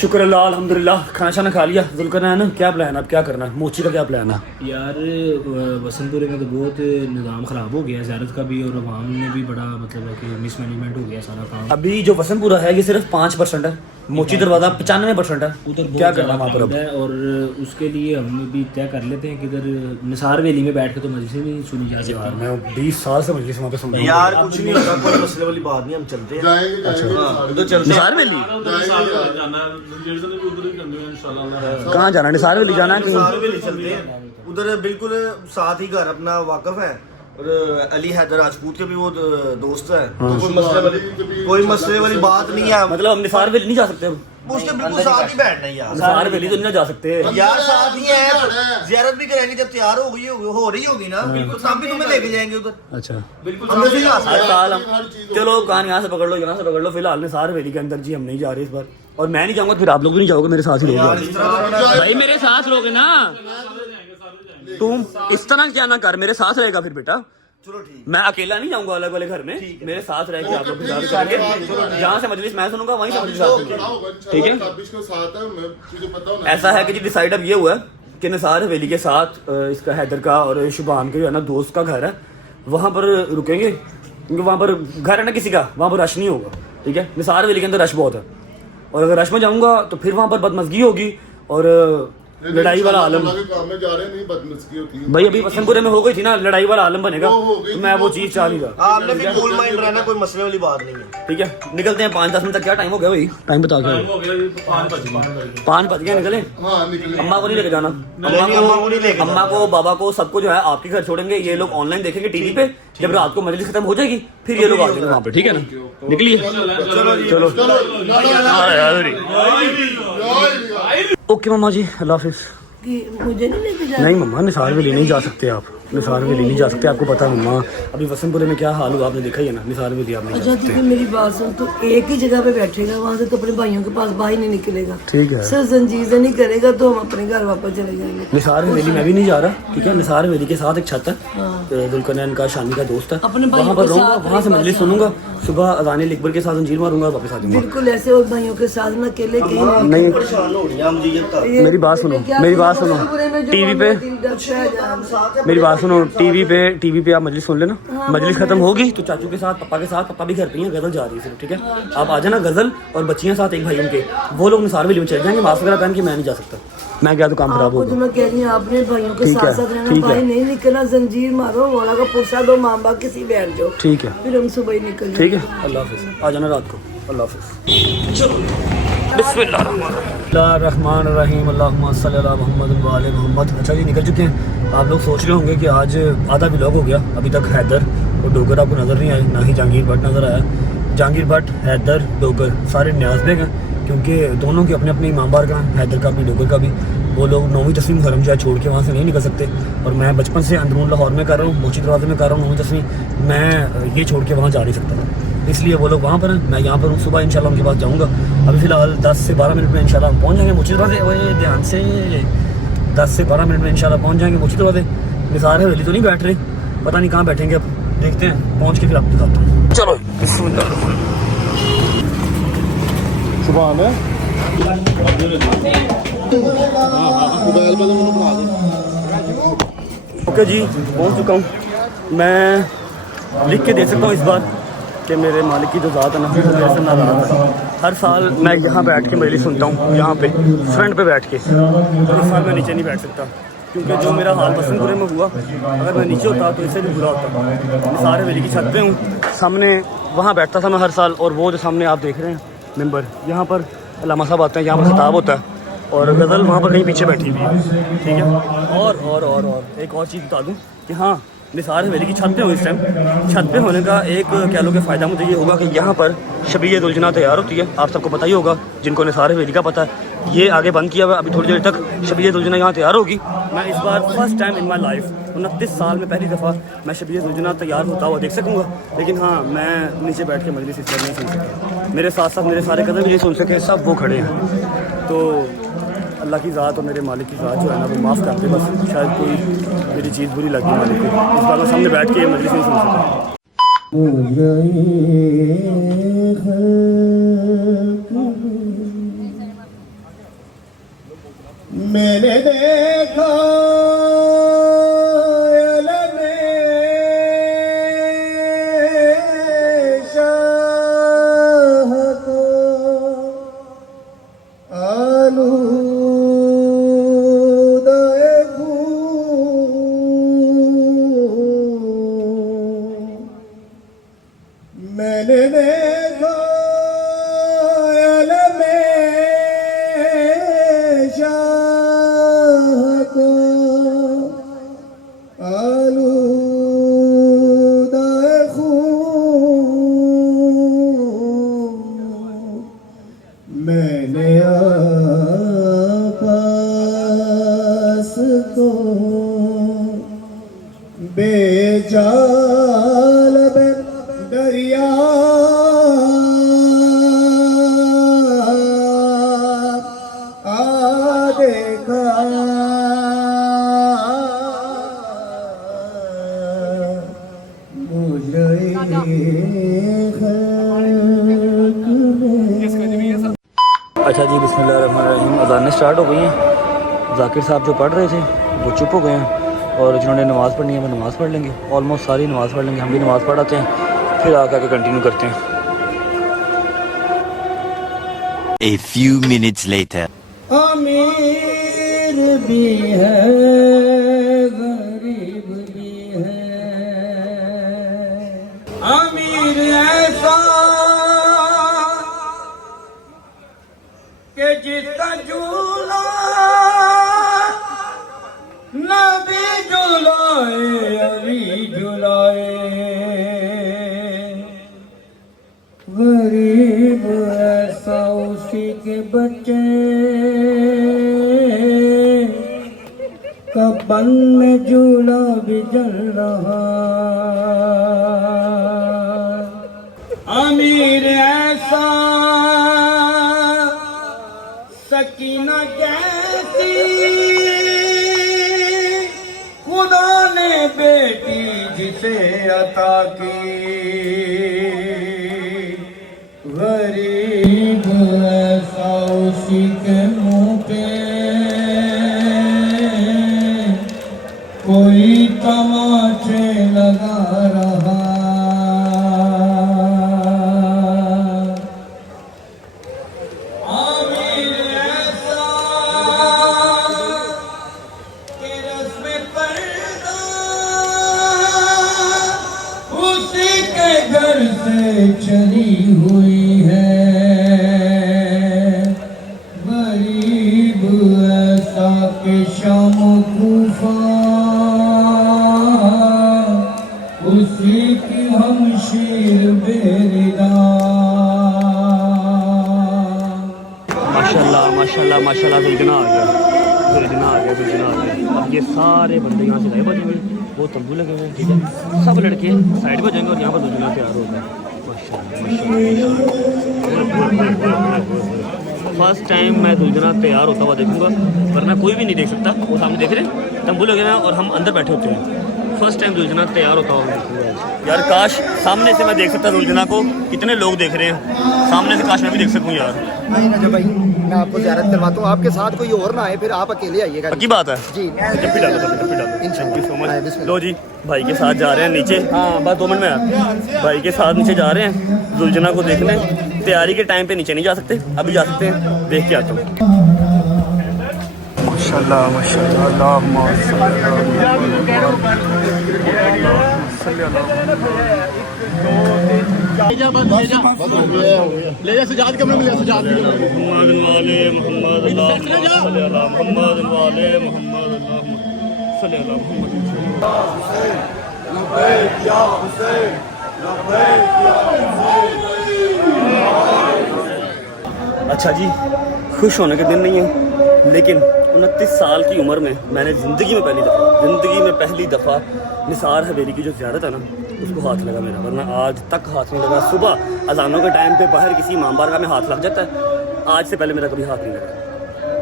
शुक्र अल्लाह अल्हम्दुलिल्लाह। खाना शाना खा लिया। जुल्करनैन क्या प्लान है, अब क्या करना है? मोची का क्या प्लान है? यार वसंतपुर में तो बहुत निज़ाम ख़राब हो गया, ज़्यारत का भी और अवाम में भी बड़ा मतलब है कि मिसमैनेजमेंट हो गया सारा काम। अभी जो वसंतपुरा है ये सिर्फ 5% है, मोची दरवाज़ा 95% है। उधर क्या करना वहाँ पर अब? है और उसके लिए हम भी तय कर लेते हैं कि इधर निसार वैली में बैठ के तो मजलिसें भी सुनी जा सकती हैं। मैं 20 साल से मजलिस वहाँ पे सुन रहा हूँ। यार कुछ नहीं होता, कोई मसले वाली बात नहीं, हम चलते हैं। उधर चलते हैं। निसार वैली कहाँ जाना है? निसार वैली जाना है। सारे वेले चलते हैं, उधर बिल्कुल साथ ही घर अपना वाकफ है और अली हैदर राजपूत के भी वो दोस्त है। कोई मसले वाली बात नहीं है। मतलब हम निसार वैली नहीं जा सकते अब? उसके बिल्कुल साथ ही बैठना है यार। निसार वैली तो नहीं जा सकते यार साथ ही है, जियारत भी करेंगे जब तैयार हो रही होगी ना, बिल्कुल हम भी तुम्हें लेके जाएंगे उधर। अच्छा बिल्कुल हम नहीं जा हर सकते। साल हम चलो कान यहाँ से पकड़ लो, यहाँ से पकड़ लो। फिलहाल निसार वैली के अंदर जी हम नहीं जा रहे इस बार, और मैं नहीं जाऊंगा फिर आप लोग भी नहीं जाओगे, मेरे साथ ही यार इस रहोगे तरह तो रहना- भाई, मेरे साथ रहोगे ना तुम। इस तरह क्या ना कर, मेरे साथ रहेगा फिर बेटा। चलो ठीक। मैं अकेला नहीं जाऊंगा अलग वाले घर में, मेरे साथ रह के आप लोग गुजारिश करेंगे। जहाँ से मजलिस मैं सुनूंगा वहीं से मजलिस आप सुनिए, ठीक है? ऐसा है कि जी डिसाइड अब ये हुआ है कि निसार हवेली के साथ इसका हैदर का और शुभान के जो है ना दोस्त का घर है, वहाँ पर रुकेंगे क्योंकि वहाँ पर घर है ना किसी का, वहाँ पर रश नहीं होगा, ठीक है? निसार हवेली के अंदर रश बहुत है, और अगर रश में जाऊँगा तो फिर वहाँ पर बदमज़गी होगी और लड़ाई वाला आलम। भाई अभी वसंतपुरे में हो गई थी ना लड़ाई वाला आलम बनेगा, तो मैं वो चीज चाह नहीं रहा। आपने भी कूल माइंड रहना, कोई मसले वाली बात नहीं है। ठीक है, निकलते हैं। 5-10 मिनट तक क्या टाइम हो गया भाई? टाइम बता के 5 बज गए। निकले? अम्मा को नहीं लेके जाना, अम्मा को बाबा को सबको जो है आपके घर छोड़ेंगे। ये लोग ऑनलाइन देखेंगे टीवी पे, जब रात को मजलिस खत्म हो जाएगी फिर ये लोग आ जाएंगे वहाँ पे, ठीक है ना? निकलिए चलो। ओके मम्मा जी, अल्लाह हाफिज़। कि मुझे नहीं लेके जाना? नहीं मम्मा, निसार वैली नहीं जा सकते आप, निसार वैली नहीं जा सकते। आपको पता है मम्मा अभी वसंतपुरे में क्या हाल हुआ, आपने देखा ही है ना। निसार वैली आप नहीं जा अच्छा सकते। ठीक है, मेरी बात सुन, तो एक ही जगह पे बैठेगा, वहाँ से तो अपने भाइयों के पास बाहर नहीं निकलेगा। ठीक है, सर जंजीर नहीं करेगा तो हम अपने घर वापस चले जाएंगे। निसार वैली मैं भी नहीं जा रहा, ठीक है? निसार वैली के साथ एक छत है, जुल्करनैन का शानी का दोस्त है, अपने भाइयों वहाँ पर के रहूंगा, साथ वहाँ से मजलिस सुनूंगा, सुबह अज़ान लिकबर के साथ जंजीर मारूंगा, वापस आ जाऊंगा। बिल्कुल ऐसे और भाइयों के साथ ना अकेले कहीं नहीं, परेशान हो रही है हम जी तक। मेरी बात सुनो, मेरी बात सुनो, टीवी पे मेरी बात सुनो, टीवी पे आप मजलिस सुन लेना। मजलिस खत्म होगी तो चाचू के साथ, पापा के साथ, पापा भी घर पे हैं, गजल जा रही है सिर्फ, ठीक है? आप आ जाना, गजल और बच्चियां साथ एक भाई उनके, वो लोग निसार वैली में चले जाएंगे। मास्क वगैरह पहन के मैं नहीं जा सकता। मैं गया तो काम खराब हो आपको जो गया। मैं कह रही हूँ आपने भाइयों के ठीक साथ है, साथ रहना, ठीक है। भाई नहीं निकलना, जंजीर मारो, मौला का पुरसा दो, माँ बाप किसी बैठ जाओ, ठीक है, फिर हम सुबह ही निकल ठीक है। अल्लाह हाफिज़, आ जाना रात को। अल्लाह हाफिज़। चलो बिस्मिल्लाहिर्रहमानिर्रहीम, अल्लाहुम्मा सल्ली अला मुहम्मद व आले मुहम्मद। अच्छा जी, निकल चुके हैं। आप लोग सोच रहे होंगे कि आज आधा व्लॉग हो गया, अभी तक हैदर और डोगर आपको नज़र नहीं आए, ना ही जहांगीर भट्ट नज़र आया। जहांगीर भट्ट, हैदर, डोगर सारे न्याज बेग हैं, क्योंकि दोनों के अपने अपने इमाम बार का, हैदर का भी डोगर का भी। वो लोग 9वीं 10वीं मुहर्रम जो है छोड़ के वहाँ से नहीं निकल सकते, और मैं बचपन से अंदरून लाहौर में कर रहा हूँ, मोची दरवाजे में कर रहा हूँ 9वीं 10वीं। मैं ये छोड़ के वहाँ जा नहीं सकता, इसलिए वो लोग वहाँ पर हैं, मैं यहाँ पर हूँ। सुबह इंशाल्लाह उनके पास जाऊँगा। अभी फ़िलहाल 10 से 12 मिनट में इंशाल्लाह हम पहुँच जाएंगे मोची दरवाजे। ओए ध्यान से, 10 से 12 मिनट में इंशाल्लाह पहुँच जाएंगे मोची दरवाजे। निसार हवेली तो नहीं बैठ रहे, पता नहीं कहाँ बैठेंगे, अब देखते हैं, पहुँच के फिर आपको बताता हूँ। चलो ओके जी, पहुँच चुका हूँ। मैं लिख के दे सकता हूँ इस बार कि मेरे मालिक की जो ज़ात है ना, वो मेरे से नाराज़ है। हर साल मैं यहाँ बैठ के मजलिस सुनता हूँ, यहाँ पे फ्रंट पे बैठ के, और इस साल मैं नीचे नहीं बैठ सकता, क्योंकि जो मेरा हाल बसंतपुरे में हुआ, अगर मैं नीचे होता तो इससे भी बुरा होता। मैं सारे वेली की छत पे हूँ, सामने वहाँ बैठता था मैं हर साल, और वो जो सामने आप देख रहे हैं मेंबर, यहाँ पर अल्लामा साहब आते हैं, यहाँ पर खिताब होता है, और गज़ल वहाँ पर कहीं पीछे बैठी हुई है। ठीक है, और एक और चीज़ बता दूँ कि हाँ, निसार हवेली की छत पे हूँ इस टाइम। छत पे होने का एक कह लो कि फ़ायदा मुझे ये होगा कि यहाँ पर शबीए दुलजना तैयार होती है, आप सबको पता ही होगा, जिनको निसार हवेली का पता है। ये आगे बंद किया हुआ, अभी थोड़ी देर तक शबीए दुलजना यहाँ तैयार होगी। मैं इस बार first time in my life 29 साल में पहली दफ़ा मैं शबीए दुलजना तैयार होता हुआ देख सकूँगा। लेकिन हाँ, मैं नीचे बैठ के मजलिस इस बार नहीं सुन सका। मेरे साथ साथ मेरे सारे कदम भी नहीं सुन सके, सब वो खड़े हैं। तो अल्लाह की ज़ात और मेरे मालिक की ज़ात जो है ना, वो माफ़ कर दे बस। शायद कोई मेरी चीज़ बुरी लगी मालिक को, इस बार मैं सामने बैठ के मजलिस नहीं सुन सका। मैंने देखा मैंने देखा मैंने आपस को बेजाल दरिया आ देखा अच्छा जी, बिस्मिल्लाहिर्रहमानिर्रहीम। अज़ानें स्टार्ट हो गई हैं। जाकिर साहब जो पढ़ रहे थे वो चुप हो गए हैं, और जिन्होंने नमाज़ पढ़नी है वो नमाज़ पढ़ लेंगे। ऑलमोस्ट सारी नमाज़ पढ़ लेंगे, हम भी नमाज़ पढ़ाते हैं, फिर आके कंटिन्यू करते हैं। A few minutes later. अमीर भी है गरीब भी है, अमीर ऐसा के जिसका झूला नबी झुलाए अली झुलाए, गरीब ऐसा उसी के बच्चे कब्बन में झूला भी जल रहा, अमीर ऐसा सकीना जैसी खुदा ने बेटी जिसे अता की, गरीब ऐसा उसी के मुंह पे कोई तमाचे लगा रहा, अमीर ऐसा माशाल्लाह माशाल्लाह माशाल्लाह दुल्हना आ गया, दुल्हना आ गया, दुल्हना आ गया। अब ये सारे बंदे यहाँ से गायब हो जाएंगे, वो तंबू लगे हुए हैं, ठीक है। सब लड़के साइड में जाएंगे और यहाँ पर दुल्हना तैयार होगा। फर्स्ट टाइम मैं दुल्हना तैयार होता हुआ देखूंगा, वरना कोई भी नहीं देख सकता। वो सामने देख रहे हैं, तंबू लगे हुए हैं और हम अंदर बैठे होते हैं। फर्स्ट टाइम दुल्हना तैयार होता हुआ देखूंगा यार। काश सामने से मैं देख सकता दुल्हना को, कितने लोग देख रहे हैं सामने से, काश मैं भी देख सकूँ यार। नहीं रजब भाई, मैं आपको ज़ियारत करवाता हूँ, आपके साथ कोई और ना आए, फिर आप अकेले आइएगा। पक्की बात है जी, जब डालो थैंक यू सो मच। लो जी, भाई के साथ जा रहे हैं नीचे। हाँ बस 2 मिनट में भाई के साथ नीचे जा रहे हैं दुल्हना को देखने। तैयारी के टाइम पे नीचे नहीं जा सकते, अभी जा सकते हैं, देख के आता हूँ। माशाल्लाह माशाल्लाह ले जा सजाद कमरे में, ले सजाद मोहम्मद वाले मोहम्मद अल्लाह सल्लल्लाहु अलैहि मोहम्मद वाले मोहम्मद अल्लाह सल्लल्लाहु अलैहि लब्बैक या हुसैन लब्बैक या हुसैन। अच्छा जी, खुश होने के दिन नहीं है, लेकिन 29 साल की उम्र में मैंने ज़िंदगी में पहली दफ़ा निसार हवेली की जो ज़ियारत है ना, उसको हाथ लगा मेरा, वरना आज तक हाथ नहीं लगा। सुबह अजानों के टाइम पे बाहर किसी इमाम बारगाह में हाथ लग जाता है, आज से पहले मेरा कभी हाथ नहीं लगा।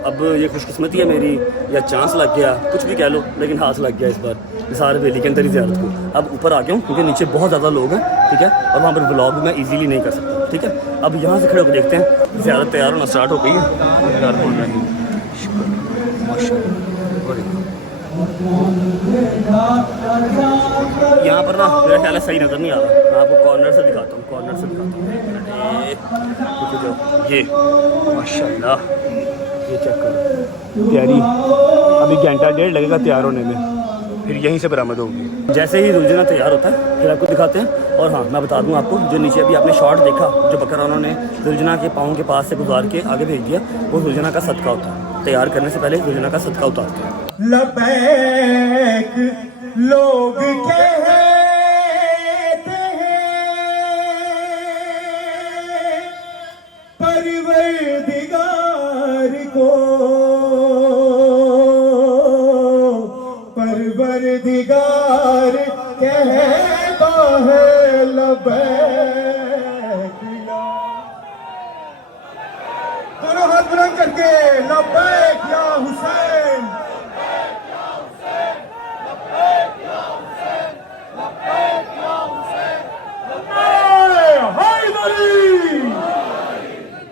अब ये खुशकिस्मती है मेरी या चांस लग गया, कुछ भी कह लो, लेकिन हाथ लग गया इस बार निसार हवेली के अंदर ही ज़ियारत को। अब ऊपर आ गया हूँ क्योंकि नीचे बहुत ज़्यादा लोग हैं, ठीक है, और वहाँ पर व्लॉग भी मैं ईजीली नहीं कर सकता, ठीक है। अब यहाँ से खड़े होकर देखते हैं, ज़ियारत तैयार होना स्टार्ट हो गई है। यहाँ पर ना मेरा ख्याल है सही नज़र नहीं आ रहा, मैं आपको कॉर्नर से दिखाता हूँ, ये माशाल्लाह, ये चेक करो तैयारी। अभी घंटा 1.5 लगेगा तैयार होने में, फिर यहीं से बरामद होगी। जैसे ही दुल्हना तैयार होता है फिर आपको दिखाते हैं। और हाँ, मैं बता दूं आपको, जो नीचे अभी आपने शॉट देखा, जो बकरा उन्होंने दुल्हना के पाँव के पास से गुजार के आगे भेज दिया, वो दुल्हना का सदका होता है। तैयार करने से पहले दुल्हना का सदका उतारते हैं। लबैक लोग कहते हैं, परवरदिगार को, परवरदिगार कहता है लबैक। दोनों हाथ बुलंद करके लबैक या हुसैन।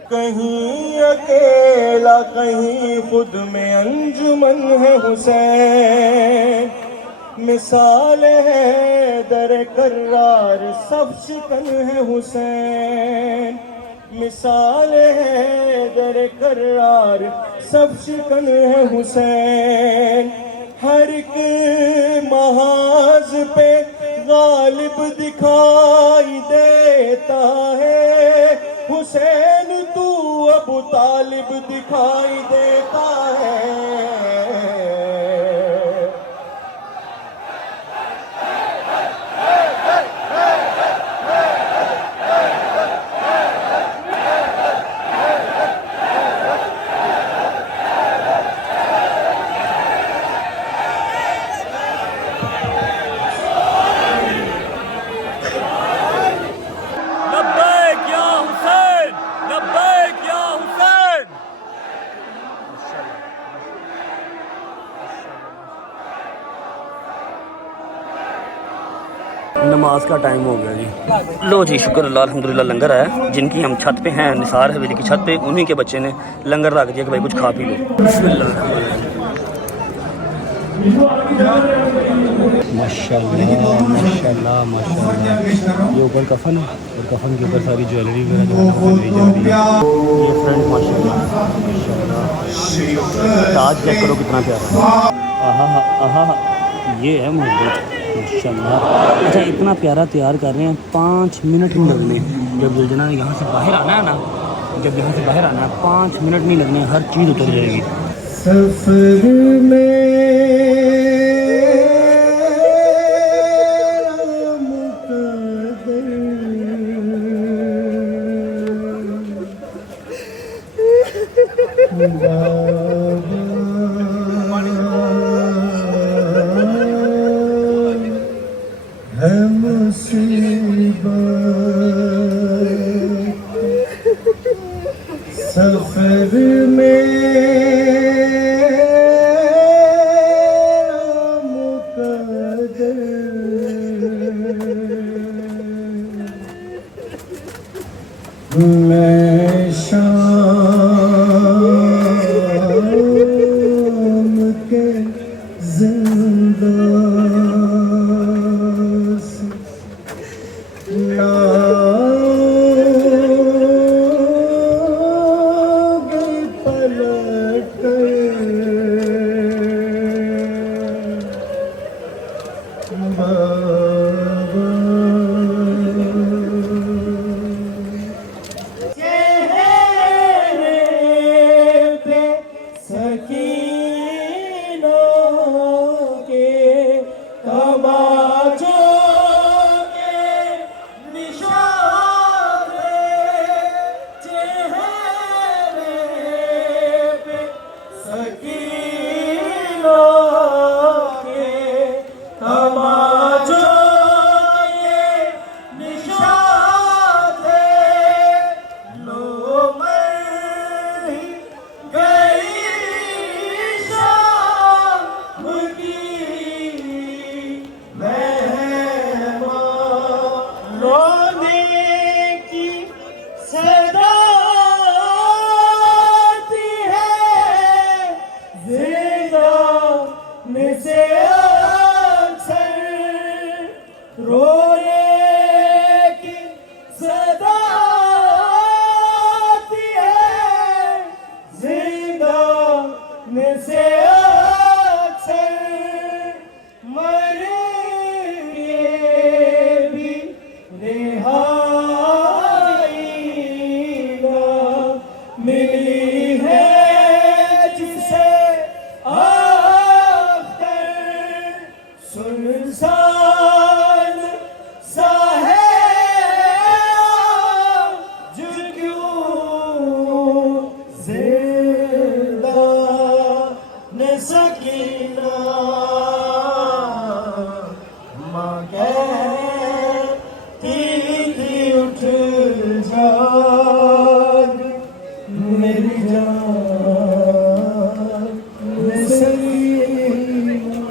कहीं अकेला कहीं खुद में अंजुमन है हुसैन, मिसाल है दर कर्रार सब शिकन है हुसैन, मिसाल है दर कर्रार सब शिकन है हुसैन। हर एक महाज पे गालिब दिखाई देता है हुसैन, तू अबू तालिब दिखाई देता है। नमाज का टाइम हो गया जी। लो जी, शुक्र अल्लाह अल्हम्दुलिल्लाह लंगर आया। जिनकी हम छत पे हैं, निसार हवेली की छत पे, उन्हीं के बच्चे ने लंगर रख दिया कि भाई कुछ खा पी लो। माशाल्लाह माशाल्लाह माशाल्लाह। ये ऊपर कफन है और कफन के ऊपर सारी ज्वेलरी वगैरह जो है दी जा रही है। ये फ्रेंड माशाल्लाह माशाल्लाह, ताज चेक करो कितना प्यारा। आहा आहा, ये है मोहब्बत माशाल्लाह। अच्छा, इतना प्यारा तैयार कर रहे हैं, 5 मिनट नहीं लगने। जब दुल्हना ने यहाँ से बाहर आना है ना, जब यहाँ से बाहर आना है 5 मिनट नहीं लगने, हर चीज़ उतर जाएगी। सफर में सफर मैं शाम के जिंदा से नागे पलट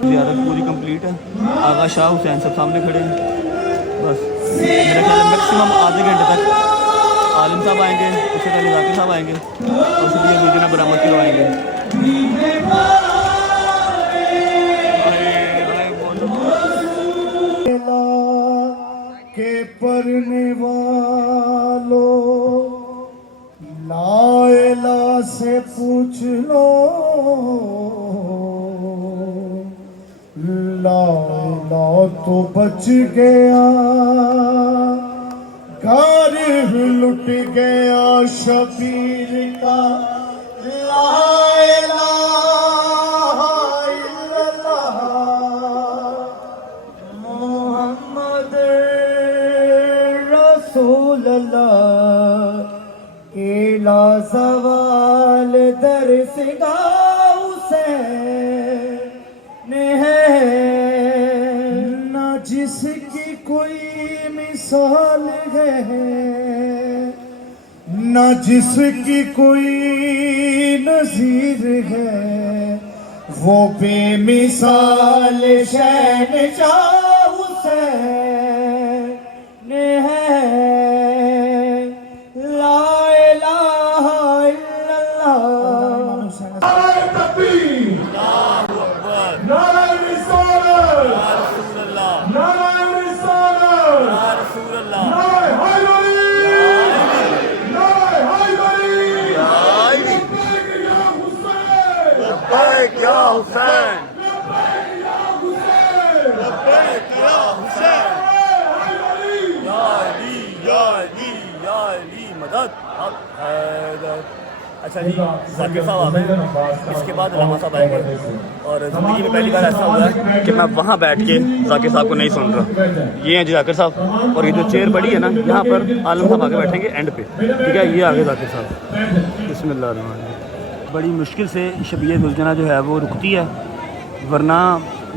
ज़ियारत पूरी कंप्लीट है। आगा शाह हुसैन सब सामने खड़े हैं। बस मेरा ख्याल है मैक्सिमम आधे घंटे तक आलिम साहब आएंगे, उससे पहले जाकिर साहब आएंगे और उसके लिए गुजना बरामद करवाएंगे। के पढ़ने वालों लायला से पूछ लो, लायला तो बच गया, घर लुट गया शबीर का। लायला मोहम्मद रसूल अल्लाह के ला सवाल दर्स गाओ से है ना जिसकी कोई मिसाल है, ना जिसकी कोई नजीर है, वो बेमिसाल शहनशाह हुसैन है। ला इलाहा इल्लल्लाह। या हुसैन मदद। अच्छा जी, जाकिर साहब आ गए, इसके बाद अलामा साहब आएंगे और ज़िंदगी में पहली बार ऐसा हुआ है कि मैं वहाँ बैठ के जाकिर साहब को नहीं सुन रहा। ये हैं जी जाकिर साहब और ये जो चेयर पड़ी है ना, यहाँ पर आलम साहब आके बैठेंगे एंड पे, ठीक है। ये आगे जाकिर साहब। बिस्मिल्लाह। बड़ी मुश्किल से शबीह दुलजना जो है वो रुकती है, वरना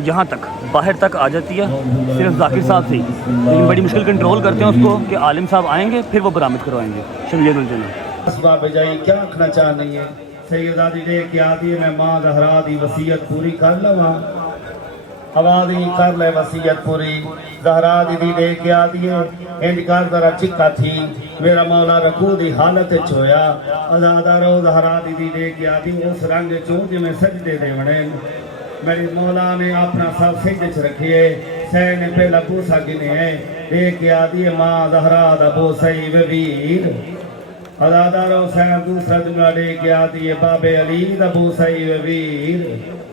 यहाँ तक बाहर तक आ जाती है सिर्फ जाकिर साहब से ही। लेकिन बड़ी मुश्किल कंट्रोल करते हैं उसको कि आलिम साहब आएंगे फिर वो बरामद करवाएंगे शबीह दुलजना। बाबे जाई क्या आखना चाहनी है सैयदा दी दे के आदि मैं मां ज़हरा दी वसीयत पूरी कर लवा आवाज़ ही कर ले वसीयत पूरी ज़हरा दी दे के आदि इंज कर जरा चिक्का थी मेरा मौला रकू दी हालत होया आज़ादा रो ज़हरा दी दे के आदि उस रंग चो जिवें सजदे देवणे मेरे मौला ने अपना सब सजदे च रखिए सै ने पहला बूसा गिने है दे के आदि मां ज़हरा दा बोसई वीर अदादारो सैन दूसरा जुमला दे के आदि बाबे अली दा बोसई वीर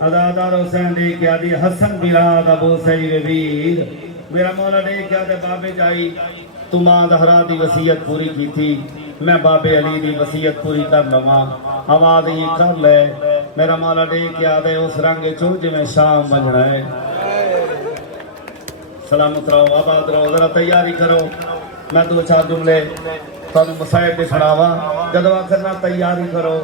अदादारो सैन दे के आदि हसन बिरा दा बोसई वीर मेरा मौला दे के आदि बाबे जाई तू मां ज़हरा दी वसीयत पूरी की थी मैं बाबे अली दी वसीयत पूरी कर लवा आवाज़ ही कर ले मेरा मौला दे के आदि उस रंग चो जिवें शाम बनना है। सलामत रहो आबाद रहो जरा तैयारी करो मैं दो चार जुमले तुहानू मुसाहिब ते सुनावा जदों आखना तैयारी करो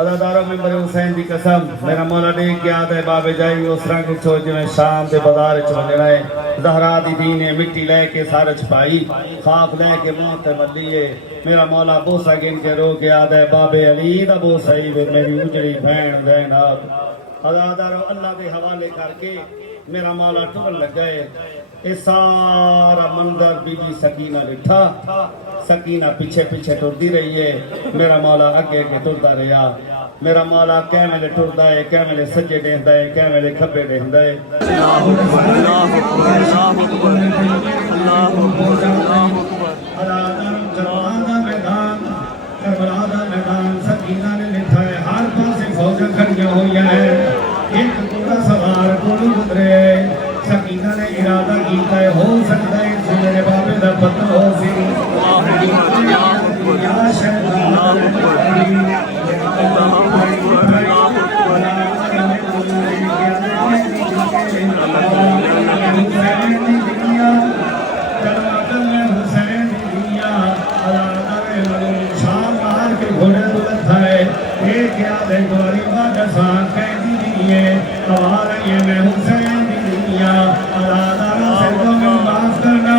अदादारों में मेरे हुसैन की कसम मेरा मौला दे के आदे बाबे जाई उस रंग चो जिवें शाम के बाजार च वजना है ज़हरा दी दी ने मिट्टी लैके सारे छपाई खाक लैके मुंह ते मल्लीए मेरा मौला बोसा गिन के रो के आदे बाबे अली दा बोसई वे मेरी उजड़ी भैन ज़ैनब अदादारों अल्लाह के हवाले करके मेरा मौला टुरन लग गए ये सारा मंदिर बीबी सकीना लिठा सकीना पीछे पीछे टुरती रही है मेरा मौला अगे अगे टुरता रहा मेरा मौला कै वेले टुरदा है कै वेले सज्जे देखदा है कै वेले खब्बे देखदा है। सकीना ने लिखा है हर पासे फौजां खड़ियां होइयां है एक पूरा सवार कोल गुजरे सकीना ने इरादा किया है हो सकता है इस मेरे बाबे का पत्र हो सी घोड़े दुलत है एक याद है गोरी बादशाह कहती नहीं है हमारा ये मैं हुसैन माफ करना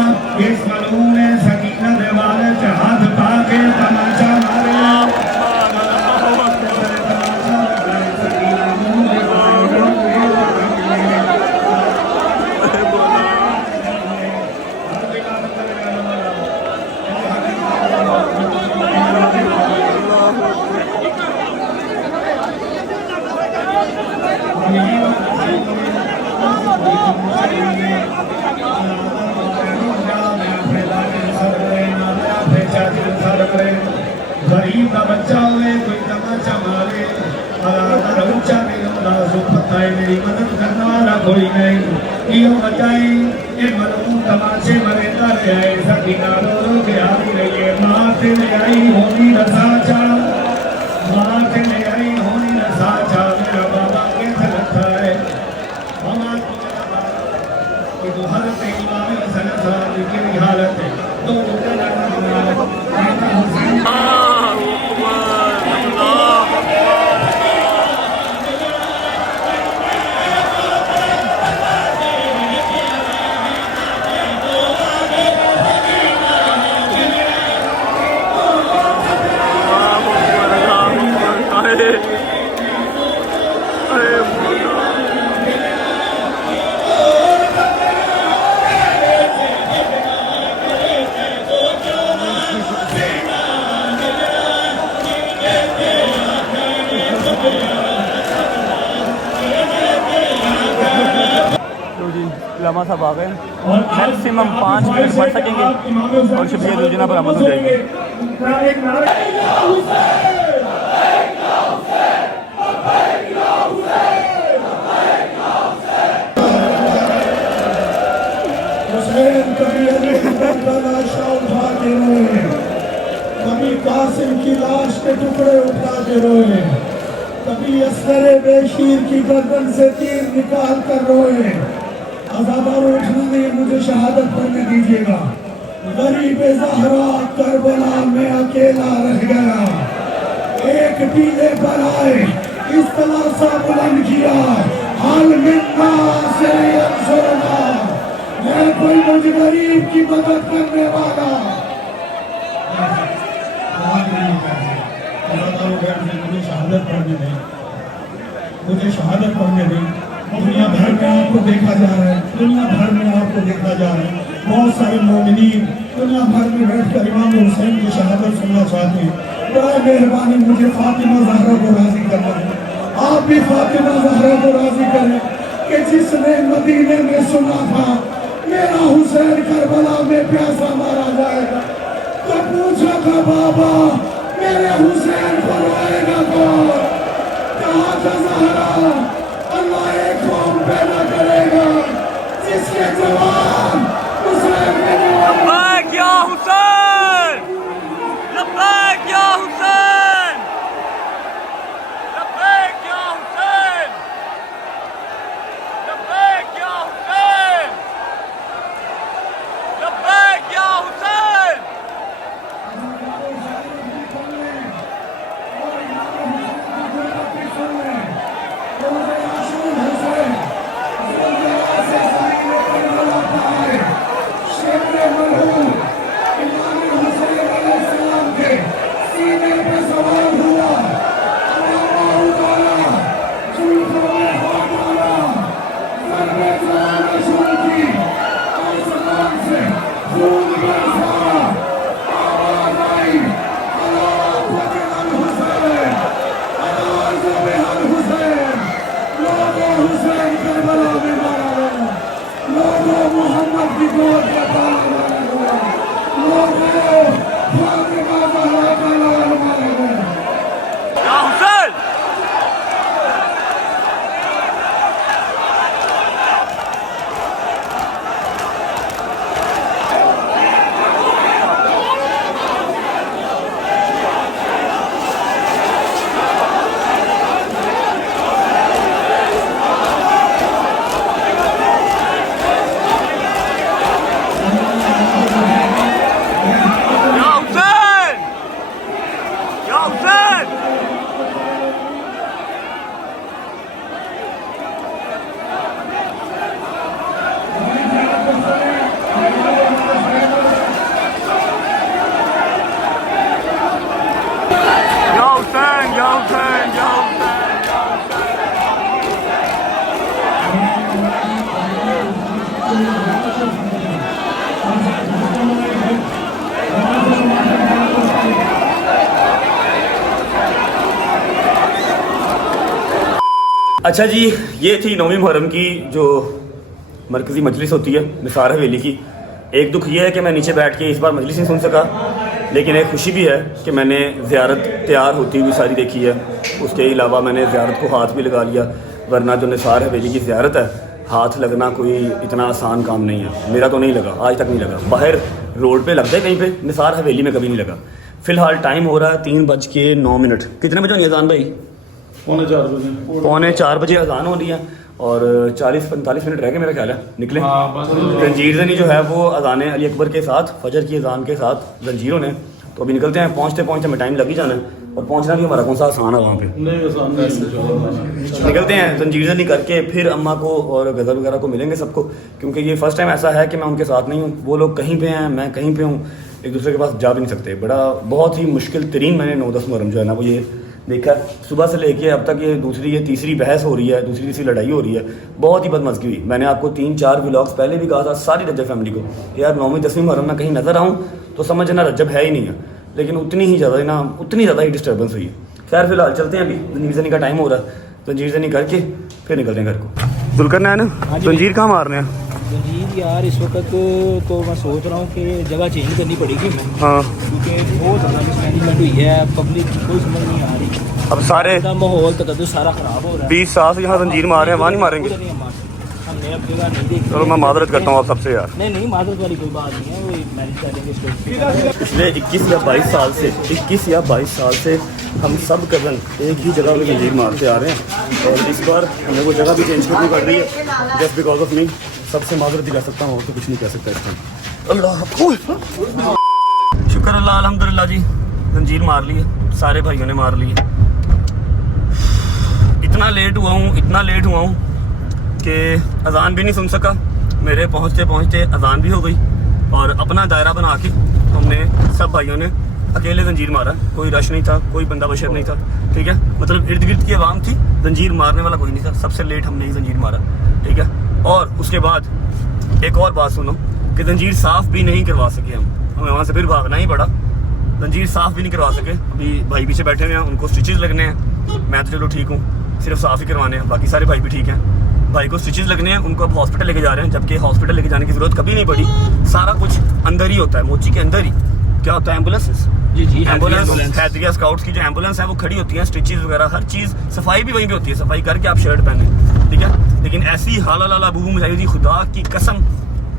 इस मलून ने सकीना दीवार च हाथ पा के तमाचा मारे गरीब का बच्चा हुए कोई तमाचा मारे ऊंचा नहीं होता सो पता है मेरी मदद करने वाला कोई नहीं यो बचाई ये मलूम तमाचे मरेंदा रहे सकीना रो रो के आती रही है माँ से ले आई होनी रसा चा माँ से ले आई होनी रसा चा मेरा बाबा कैसे लगता है हमारा तो हर इमाम हसन साहब की हालत है तो लम्हा साहब आ गए मैक्सिमम 5 मिनट पढ़ सकेंगे और शबीह दुलजना बरामद हो जाएगी। कभी कासिम की लाश के टुकड़े उठा के रोए कभी असगरे बेशीर की गर्दन से तीर निकाल कर रोए अज़ादार उठने में मुझे शहादत पढ़ने दीजिएगा गरीब ज़हरा करबला में अकेला रह गया एक टीले पर आए इस तरह सा बुलंद किया हाल मिन्ना से अंसुरना, मैं कोई मुझ गरीब की मदद करने वाला मुझे शहादत पढ़ने दें, मुझे शहादत पढ़ने दें। दुनिया भर में आपको देखा जा रहा है, दुनिया भर में आपको देखा जा रहा है। बहुत सारे मोमिनीन दुनिया भर में बैठकर इमाम हुसैन की शहादत सुनना चाहते हैं। बड़ा मेहरबानी मुझे फातिमा ज़हरा को राजी करना है। आप भी फातिमा ज़हरा को राजी करें कि जिसने मदीने में सुना था मेरा हुसैन करबला में प्यासा मारा जाएगा, तो पूछा था बाबा मेरे हुसैन को रोएगा कौन? कहा था ज़हरा अल्लाह एक कौम पैदा करेगा जिसके जवान हुसैन के जवान। लब्बैक या हुसैन, लब्बैक या हुसैन, लब्बैक या हुसैन, लब्बैक या हुसैन, लब्बैक या हुसैन। अच्छा जी, ये थी 9वीं मुहर्रम की जो मरकज़ी मजलिस होती है निसार हवेली की। एक दुख ये है कि मैं नीचे बैठ के इस बार मजलिस नहीं सुन सका, लेकिन एक खुशी भी है कि मैंने ज़ियारत तैयार होती हुई सारी देखी है। उसके अलावा मैंने ज़ियारत को हाथ भी लगा लिया, वरना जो निसार हवेली की ज़ियारत है हाथ लगना कोई इतना आसान काम नहीं है। मेरा तो नहीं लगा, आज तक नहीं लगा। बाहर रोड पे लगता है कहीं पे, निसार हवेली में कभी नहीं लगा। फ़िलहाल टाइम हो रहा है 3:09। कितने बजे होनी है अज़ान भाई? पौने 4 बजे अज़ान हो रही है और 40-45 मिनट रह गए मेरा ख्याल है निकले। जंजीर ज़नी जो है वो अज़ान अली अकबर के साथ, फजर की अज़ान के साथ जंजीरों ने, तो अभी निकलते हैं। पहुँचते पहुँचते हमें टाइम लग ही जाना है, और पहुँचना भी हमारा कौन सा आसान है वहाँ पे। निकलते हैं जंजीर ज़नी करके, फिर अम्मा को और गज़ल वगैरह को मिलेंगे सबको, क्योंकि ये फ़र्स्ट टाइम ऐसा है कि मैं उनके साथ नहीं हूँ। वो लोग कहीं पे हैं, मैं कहीं पे हूँ, एक दूसरे के पास जा भी नहीं सकते। बहुत ही मुश्किल तरीन मैंने 9-10 मुहर्रम जो है ना वो ये देखा, सुबह से लेके अब तक ये दूसरी या तीसरी बहस हो रही है, दूसरी तीसरी लड़ाई हो रही है। बहुत ही बदमज़गी हुई। मैंने आपको 3-4 व्लॉग्स पहले भी कहा था सारी रजब फैमिली को, यार 9वीं-10वीं मुहर्रम में कहीं नज़र आऊँ तो समझना रजब है ही नहीं है, लेकिन उतनी ज़्यादा ही डिस्टर्बेंस हुई है। खैर फिलहाल चलते हैं, अभी जंजीर ज़नी का टाइम हो रहा है, जंजीर ज़नी करके फिर निकलते हैं घर को। जुल्करनैन, जंजीर कहाँ मारने हैं? जंजीर यार इस वक्त तो मैं सोच रहा हूँ कि जगह चेंज करनी पड़ेगी। हाँ, क्योंकि बहुत ज़्यादा मिसमैनेजमेंट हुई है, पब्लिक की कोई समझ नहीं आ रही। अब सारे माहौल तक सारा ख़राब हो रहा है। 20 साल से यहाँ जंजीर मार रहे हैं, वहाँ नहीं मारेंगे? हमने अब जगह नहीं देखी। चलो मैं मादरत करता हूँ आप सबसे यार। नहीं मादरत वाली कोई बात नहीं है, वो मैनेज कर देंगे। पिछले 21 या 22 साल से हम सब कज़न एक ही जगह पे जंजीर मारते आ रहे हैं, और इस बार हमें वो जगह भी चेंज करनी पड़ रही है जस्ट बिकॉज ऑफ मी। सबसे मादरत दिला सकता हूँ, तो कुछ नहीं कह सकता इसका। अल्लाह शुक्र अल्लाह अल्हम्दुलिल्लाह जी, जंजीर मार ली है, सारे भाइयों ने मार लिए। इतना लेट हुआ हूँ कि अजान भी नहीं सुन सका। मेरे पहुँचते पहुँचते अजान भी हो गई और अपना दायरा बना के हमने सब भाइयों ने अकेले जंजीर मारा। कोई रश नहीं था, कोई बंदा बशर नहीं था, ठीक है। मतलब इर्द गिर्द की आवाम थी, जंजीर मारने वाला कोई नहीं था। सबसे लेट हमने ही जंजीर मारा, ठीक है। और उसके बाद एक और बात सुनो कि जंजीर साफ़ भी नहीं करवा सके हमें वहाँ से फिर भागना ही पड़ा। जंजीर साफ़ भी नहीं करवा सके। अभी भाई पीछे बैठे हुए हैं, उनको स्टिचेस लगने हैं। मैं तो चलो ठीक हूँ, सिर्फ साफ़ ही करवाने हैं, बाकी सारे भाई भी ठीक हैं। भाई को स्टिचेस लगने हैं, उनको अब हॉस्पिटल लेके जा रहे हैं, जबकि हॉस्पिटल लेके जाने की ज़रूरत कभी नहीं पड़ी। सारा कुछ अंदर ही होता है, मोची के अंदर ही। क्या होता है? एम्बुलेंस। जी एम्बुलेंस हैदरिया स्काउट्स की जो एम्बुलेंस है वो खड़ी होती है, स्टिचेस वगैरह हर चीज़, सफाई भी वहीं पे होती है। सफाई करके आप शर्ट पहने, ठीक है। लेकिन ऐसी हाला लाला बू मचाई थी खुदा की कसम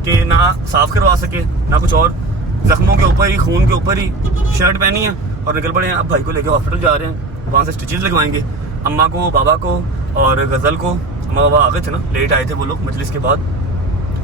कि ना साफ़ करवा सके ना कुछ और। जख्मों के ऊपर ही, खून के ऊपर ही शर्ट पहनी है और निकल पड़े हैं। अब भाई को लेके हॉस्पिटल जा रहे हैं, वहाँ से स्टिचेस लगवाएंगे। अम्मा को, बाबा को और गज़ल को, अम्मा बाबा आ गए थे ना, लेट आए थे वो लोग मजलिस के बाद।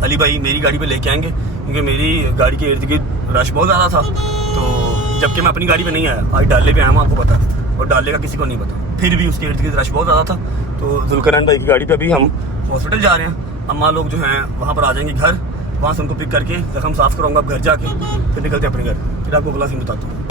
अली भाई मेरी गाड़ी पे लेके आएंगे क्योंकि मेरी गाड़ी के इर्द गिर्द रश बहुत ज़्यादा था, तो जबकि मैं अपनी गाड़ी पे नहीं आया, आज डाले पे आया हूँ, आपको पता है, और डाले का किसी को नहीं पता। फिर भी उसके इर्द गिर्द रश बहुत ज़्यादा था, तो जुल्करनैन भाई की गाड़ी पे भी हम हॉस्पिटल जा रहे हैं। अम्मा लोग जो हैं वहाँ पर आ जाएंगे घर, वहाँ से उनको पिक करके जख्म साफ़ कराऊंगा अब घर जाके, फिर निकलते हैं अपने घर। फिर आपको अगला सीन बताता हूँ।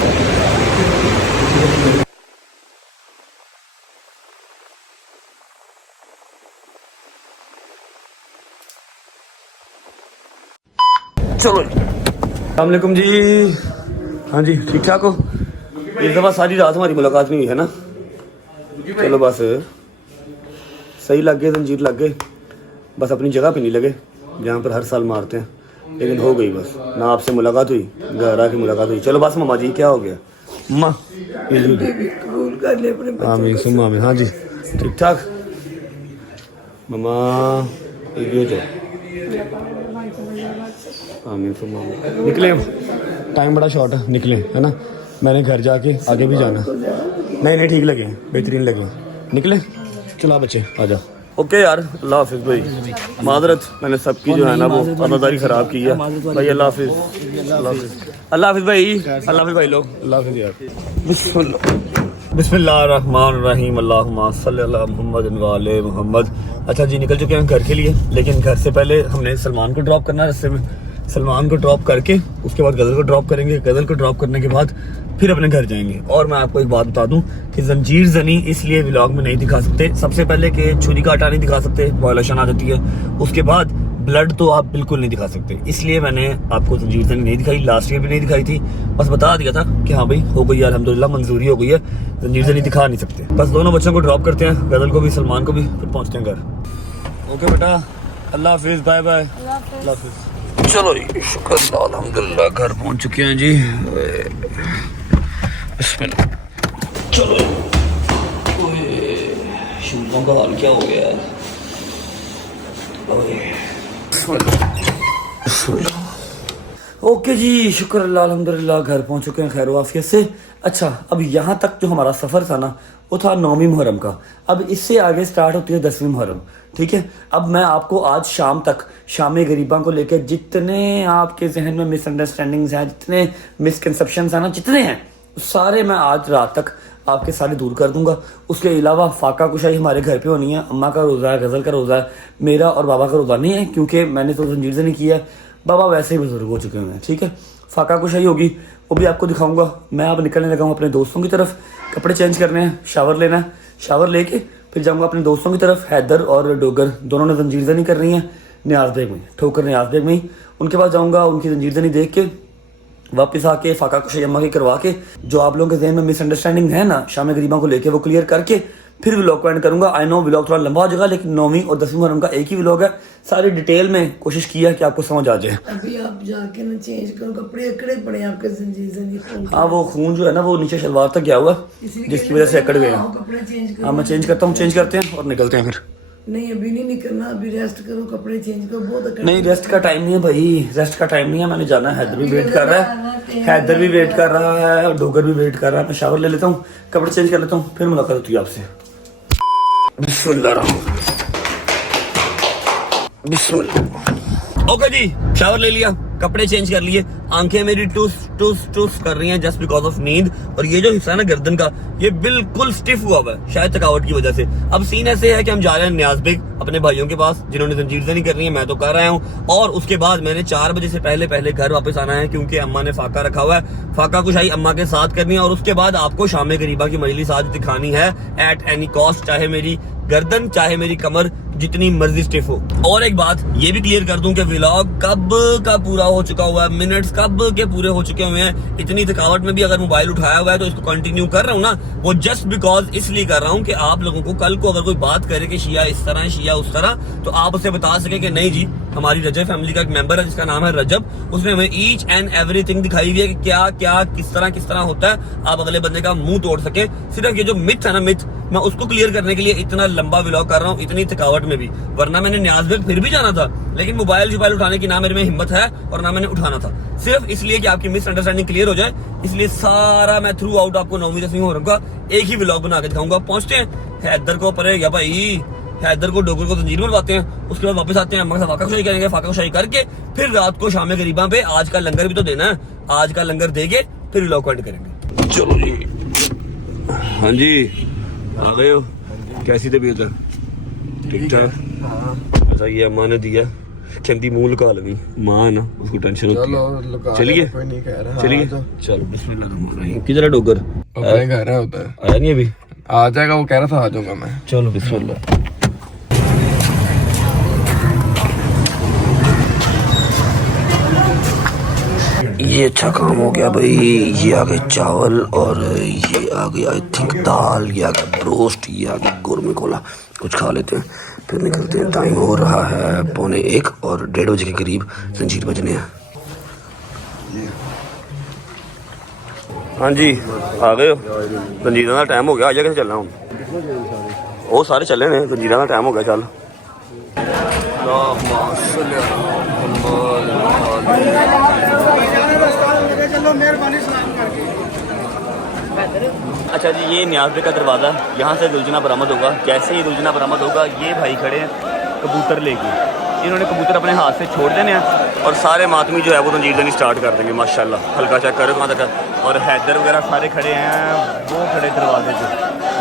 चलो अस्सलाम वालेकुम जी। हाँ जी, ठीक ठाक हो? इस दफ़ा सारी रात हमारी मुलाकात नहीं हुई है ना। चलो बस सही लग गए, जंजीर लग गए, बस अपनी जगह पे नहीं लगे जहाँ पर हर साल मारते हैं। लेकिन हो गई बस, ना आपसे मुलाकात हुई, घर आके मुलाकात हुई। चलो बस मामा जी, क्या हो गया माँ? कबूल कर ले अपने बच्चे आमीन सुम आमीन। हाँ जी, ठीक ठाक मामा, आमीन सुम आमीन। निकले, टाइम बड़ा शॉर्ट है, निकले है ना। मैंने घर जाके आगे भी जाना। नहीं ठीक लगे, बेहतरीन लगे, निकले। चला बच्चे आ जाओ। ओके यार, अल्लाह हाफिज़ भाई। माजरत, मैंने सबकी जो है ना वो अदादारी ख़राब की है भाई। अल्लाह हाफिज़, अल्लाह हाफिज़, अल्लाह हाफिज़ भाई, अल्लाह हाफिज़ भाई लोग, अल्लाह हाफिज़ यार। बिस्मिल्लाहिर्रहमानिर्रहीम, अल्लाहुम्मा सल्ली अला मुहम्मद व आले मुहम्मद। अच्छा जी, निकल चुके हैं घर के लिए, लेकिन घर से पहले हमने सलमान को ड्रॉप करना है रास्ते में। सलमान को ड्रॉप करके उसके बाद गज़ल को ड्रॉप करेंगे। गज़ल को ड्रॉप करने के बाद फिर अपने घर जाएंगे। और मैं आपको एक बात बता दूं कि जंजीर जनी इसलिए व्लॉग में नहीं दिखा सकते, सबसे पहले कि छुरी काटा नहीं दिखा सकते, वायलेशन आ जाती है। उसके बाद ब्लड तो आप बिल्कुल नहीं दिखा सकते, इसलिए मैंने आपको जंजीर जनी नहीं दिखाई। लास्ट ईयर भी नहीं दिखाई थी, बस बता दिया था कि हाँ भाई हो गई, अल्हम्दुलिल्लाह मंजूरी हो गई है, जंजीर जनी दिखा नहीं सकते। बस दोनों बच्चों को ड्रॉप करते हैं, गज़ल को भी, सलमान को भी, फिर पहुँचते हैं घर। ओके बेटा, अल्लाह हाफिज़, बाय बाय, अल्लाह हाफिज़। चलो जी, शुक्र अल्हम्दुलिल्लाह घर पहुँच चुके हैं जी। चलो, शूज़ों का हाल क्या हो गया है? ओके जी, शुक्र अल्लाह अल्हम्दुलिल्लाह घर पहुंच चुके हैं खैर वाफियत से। अच्छा, अब यहाँ तक जो हमारा सफ़र था ना वो था 9वीं मुहर्रम का। अब इससे आगे स्टार्ट होती है 10वीं मुहर्रम, ठीक है। अब मैं आपको आज शाम तक शाम गरीबा को लेकर जितने आपके जहन में मिसअंडरस्टैंडिंग्स हैं, जितने मिसकंसेप्शंस हैं ना, जितने हैं सारे मैं आज रात तक आपके सारे दूर कर दूंगा। उसके अलावा फाका कुशाई हमारे घर पे होनी है। अम्मा का रोज़ा है, गज़ल का रोज़ा है, मेरा और बाबा का रोज़ा नहीं है क्योंकि मैंने तो जंजीर से नहीं किया है। बाबा वैसे ही बुजुर्ग हो चुके हैं, ठीक है। फाका कुशाई होगी, वो भी आपको दिखाऊंगा। मैं अब निकलने लगा हूँ अपने दोस्तों की तरफ, कपड़े चेंज करने हैं, शावर लेना है, शावर लेके फिर जाऊँगा अपने दोस्तों की तरफ। हैदर और डोगर दोनों ने जंजीर नहीं कर रही हैं न्याज बेग में, ठोकर न्याज बेग में ही। उनके पास जाऊँगा, उनकी जंजीर नहीं देख के वापस आके फाका कुशाई अम्मा की करवा के, जो आप लोगों के जहन में मिसअंडरस्टैंडिंग है ना शाम गरीबा को लेके, वो क्लियर करके फिर व्लॉग को एंड करूंगा। आई नो व्लॉग थोड़ा लंबा हो जाएगा, लेकिन 9वीं और 10वीं मुहर्रम का एक ही व्लॉग है। सारी डिटेल में कोशिश की है कि आपको समझ आ जाए। अभी आप जाके ना चेंज करो, कपड़े अकड़े पड़े हैं आपके जंजीर से। हाँ, वो खून जो है ना वो नीचे शलवार तक गया हुआ है, जिसकी वजह से अकड़ गए हैं। कपड़े चेंज करो। हाँ, मैं चेंज करता हूँ, चेंज करते हैं और निकलते हैं फिर। नहीं, अभी नहीं निकलना, अभी रेस्ट करो, कपड़े चेंज करो। बहुत नहीं, रेस्ट का टाइम नहीं है भाई, रेस्ट का टाइम नहीं है, मैंने जाना है। हैदर भी वेट कर रहा है, हैदर भी वेट कर रहा है और डोगर भी वेट कर रहा है। मैं शावर ले लेता हूँ, कपड़े चेंज कर लेता हूँ, फिर मुलाकात होती है आपसे। बिस्मिल्लाह। ओके जी, शावर ले लिया, कपड़े चेंज कर लिए, आंखें मेरी टूस टूस टूस कर रही हैं जस्ट बिकॉज ऑफ नींद। और ये जो हिस्सा है ना गर्दन का, ये बिल्कुल स्टिफ हुआ हुआ है, शायद थकावट की वजह से। अब सीन ऐसे है कि हम जा रहे हैं नियाज बेग अपने भाइयों के पास, जिन्होंने जंजीर नहीं करनी है, मैं तो कर रहा हूँ। और उसके बाद मैंने 4 बजे से पहले घर वापस आना है, क्योंकि अम्मा ने फाका रखा हुआ है, फाका कुशाई अम्मा के साथ करनी है। और उसके बाद आपको शाम गरीबा की मजलिस आज दिखानी है एट एनी कॉस्ट, चाहे मेरी गर्दन चाहे मेरी कमर जितनी मर्जी स्टिफ हो। और एक बात ये भी क्लियर कर दूं कि व्लॉग कब का पूरा हो चुका हुआ है, मिनट्स कब के पूरे हो चुके हुए हैं। इतनी थकावट में भी अगर मोबाइल उठाया हुआ है तो इसको कंटिन्यू कर रहा हूं ना, वो जस्ट बिकॉज इसलिए कर रहा हूं कि आप लोगों को कल को अगर कोई बात करे कि शिया इस तरह है शिया उस तरह, तो आप उसे बता सके कि नहीं जी, हमारी रजब फैमिली का एक मेंबर है जिसका नाम है रजब, उसने हमें ईच एंड एवरीथिंग दिखाई हुई है कि क्या क्या किस तरह होता है, आप अगले बंदे का मुंह तोड़ सके। सिर्फ ये जो मिथ है ना, मिथ, मैं उसको क्लियर करने के लिए इतना लंबा व्लॉग कर रहा हूँ, इतनी थकावट में भी। वरना मैंने न्याज बेग फिर भी जाना था, लेकिन मोबाइल उठाने की ना मेरे में हिम्मत है और ना मैंने उठाना था, सिर्फ इसलिए कि आपकी मिसअंडरस्टैंडिंग क्लियर हो जाए। इसलिए सारा मैं थ्रू आउट आपको 9वीं 10वीं मुहर्रम का एक ही व्लॉग बना के दिखाऊंगा। पहुंचते हैं हैदर को, परे या भाई हैदर को डोगर को जंजीर बनवाते हैं, उसके बाद वापस आते हैं, अम्मा के साथ फाका कुशाई करेंगे, फाका कुशाई करके फिर रात को शाम गरीबा पे आज का लंगर भी तो देना है, आज का लंगर देके फिर व्लॉग एंड करेंगे। चलो जी, हाँ जी आ गए हो, कैसी तबीयत है? ठीक ठाक। अच्छा ये अम्मा ने दिया, कहती मुंह लुका लगी, माँ है ना उसको टेंशन होती है। चलिए चलिए चलो बिस्मिल्लाह। किधर है डोगर? घर है उधर, आया नहीं अभी? आ जाएगा, वो कह रहा था आ जाऊंगा मैं। चलो बिस्मिल्लाह। ये अच्छा काम हो गया भाई, ये आ गए चावल और ये आ गई आई थिंक दाल, ये आ गया ब्रोस्ट, ये आ गया गोरमे कोला। कुछ खा लेते हैं फिर निकलते हैं। टाइम हो रहा है 1:45 और 1:30 बजे के करीब जंजीर बजने हैं। हाँ जी आ गए हो, जंजीर का टाइम हो गया, आजा कैसे चलना हूँ? वो सारे चले ने, जंजीर का टाइम हो गया, चल। अच्छा जी ये न्याज़ का दरवाज़ा, यहाँ से दुलजना बरामद होगा। जैसे ही दुलजना बरामद होगा, ये भाई खड़े हैं कबूतर लेके, इन्होंने कबूतर अपने हाथ से छोड़ देने हैं और सारे मातमी जो है वो तंजीर देनी स्टार्ट कर देंगे। माशाल्लाह हल्का चेक करो कहाँ तक। और हैदर वगैरह सारे खड़े हैं, वो खड़े दरवाजे पे,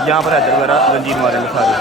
यहाँ पर हैदर वगैरह तंजीर मारेंगे सारे।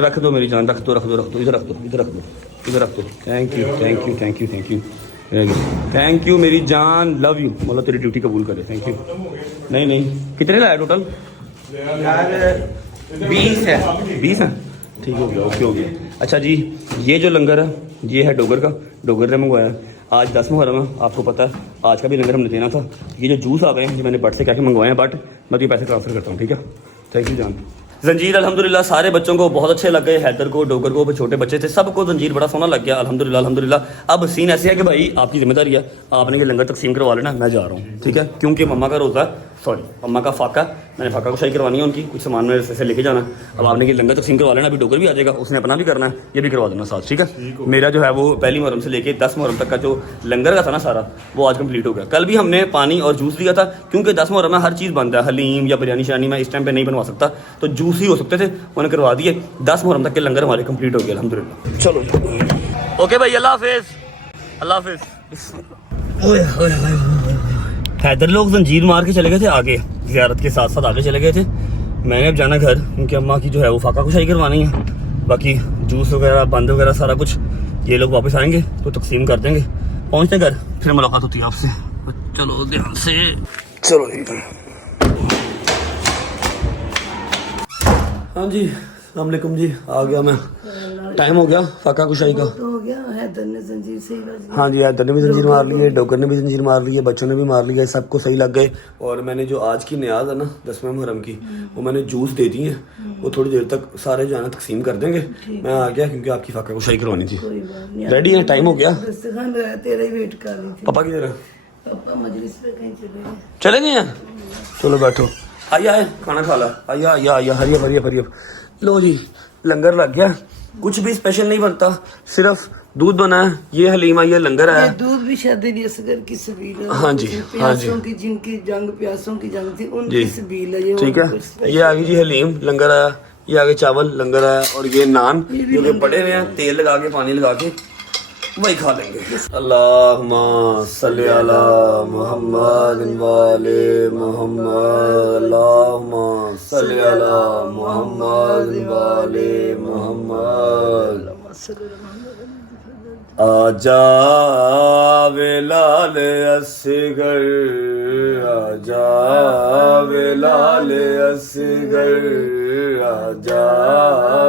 रख दो मेरी जान, रख दो इधर रख दो, इधर रख दो। थैंक यू मेरी जान, लव यू। मतलब तेरी ड्यूटी कबूल करे, थैंक यू। नहीं कितने लाया टोटल? 20 है, ठीक हो गया, ओके हो गया। अच्छा जी ये जो लंगर है ये है डोगर ने मंगवाया। आज 10 मुहर्रम है, आपको पता है आज का भी लंगर हमने देना था। ये जो जूस आ गए हैं जो मैंने बट से क्या मंगवाए हैं, बट मैं तो ये पैसे ट्रांसफ़र करता हूँ, ठीक है? थैंक यू जान। जंजीर अल्हम्दुलिल्लाह सारे बच्चों को बहुत अच्छे लग गए, हैदर को, डोगर को, छोटे बच्चे थे, सबको जंजीर बड़ा सोना लग गया अल्हम्दुलिल्लाह। अब सीन ऐसे है कि भाई आपकी जिम्मेदारी है, आपने ये लंगर तकसीम करवा लेना, मैं जा रहा हूँ, ठीक है? क्योंकि मम्मा का रोज़ा है, सॉरी अम्मा का फाका, मैंने फाका कुशाई करवानी है उनकी, कुछ सामान मेरे से लेके जाना। अब आपने कि लंगर तकसीम करवा लेना, अभी डोगर भी आ जाएगा, उसने अपना भी करना है, ये भी करवा देना साथ, ठीक है। मेरा जो है वो पहली मुहर्रम से लेके 10 मुहर्रम तक का जो लंगर का था ना सारा, वो आज कंप्लीट हो गया। कल भी हमने पानी और जूस दिया था, क्योंकि 10 मुहर्रम में हर चीज़ बनता है, हलीम या बिरयानी शरानी मैं इस टाइम पे नहीं बनवा सकता, तो जूस ही हो सकते थे, उन्होंने करवा दिए। 10 मुहर्रम तक के लंगर हमारे कंप्लीट हो गए अल्हम्दुलिल्लाह। चलो ओके भाई, अल्लाह हाफिज़, अल्लाह हाफिज़। हैदर लोग जंजीर मार के चले गए थे आगे, ज़ियारत के साथ साथ आगे चले गए थे। मैंने अब जाना घर, क्योंकि अम्मा की जो है वो फाका कुशाई करवानी है, बाकी जूस वगैरह बंद वगैरह सारा कुछ ये लोग वापस आएंगे तो तकसीम कर देंगे। पहुँचते घर फिर मुलाकात होती है आपसे। चलो ध्यान से, चलो जी। हाँ जी, अस्सलाम वालेकुम जी, आ गया मैं, टाइम हो गया फाका कुशाई का। तो हो गया, हैदर ने जंजीर सही कर दी। हाँ जी, हैदर ने भी जंजीर मार ली है, डोगर ने भी जंजीर मार ली है, बच्चों ने भी मार लिया है, सबको सही लग गए। और मैंने जो आज की न्याज है ना 10वें मुहर्रम की, वो मैंने जूस दे दी है, वो थोड़ी देर तक सारे जाना तकसीम कर देंगे। मैं आ गया क्योंकि आपकी फाका कुशाई करवानी थी। रेडी है, टाइम हो गया। दस्तरखान लगाया, तेरा ही वेट कर रही थी। पापा किधर है? पापा मजलिस पे कहीं चले गए। चले गए हैं? चलो बैठो, आइए आए खाना खा ला, आइए आइए आइए, हरियब हरियब हरियब। लो जी, लंगर लग गया, कुछ भी स्पेशल नहीं बनता, सिर्फ दूध बना है, ये हलीमा, ये लंगर है। ये दूध भी शादी असगर की सबील है। हाँ जी, हाँ जी। प्यासों की, जिनकी जंग प्यासों की जंग थी, उनकी सबील है ये। ठीक है, ये आ गई जी हलीम, लंगर आया, ये आगे चावल लंगर आया, और ये नान जो कि पड़े हुए हैं, तेल लगा के पानी लगा के वही खा लेंगे। अल्लाहुम्मा सल्ली अला मुहम्मद वाले मुहम्मद, अल्लाहुम्मा सल्ली अला मुहम्मद वाले मुहम्मद। आजा बिलाल असगर, आजा बिलाल असगर, आजा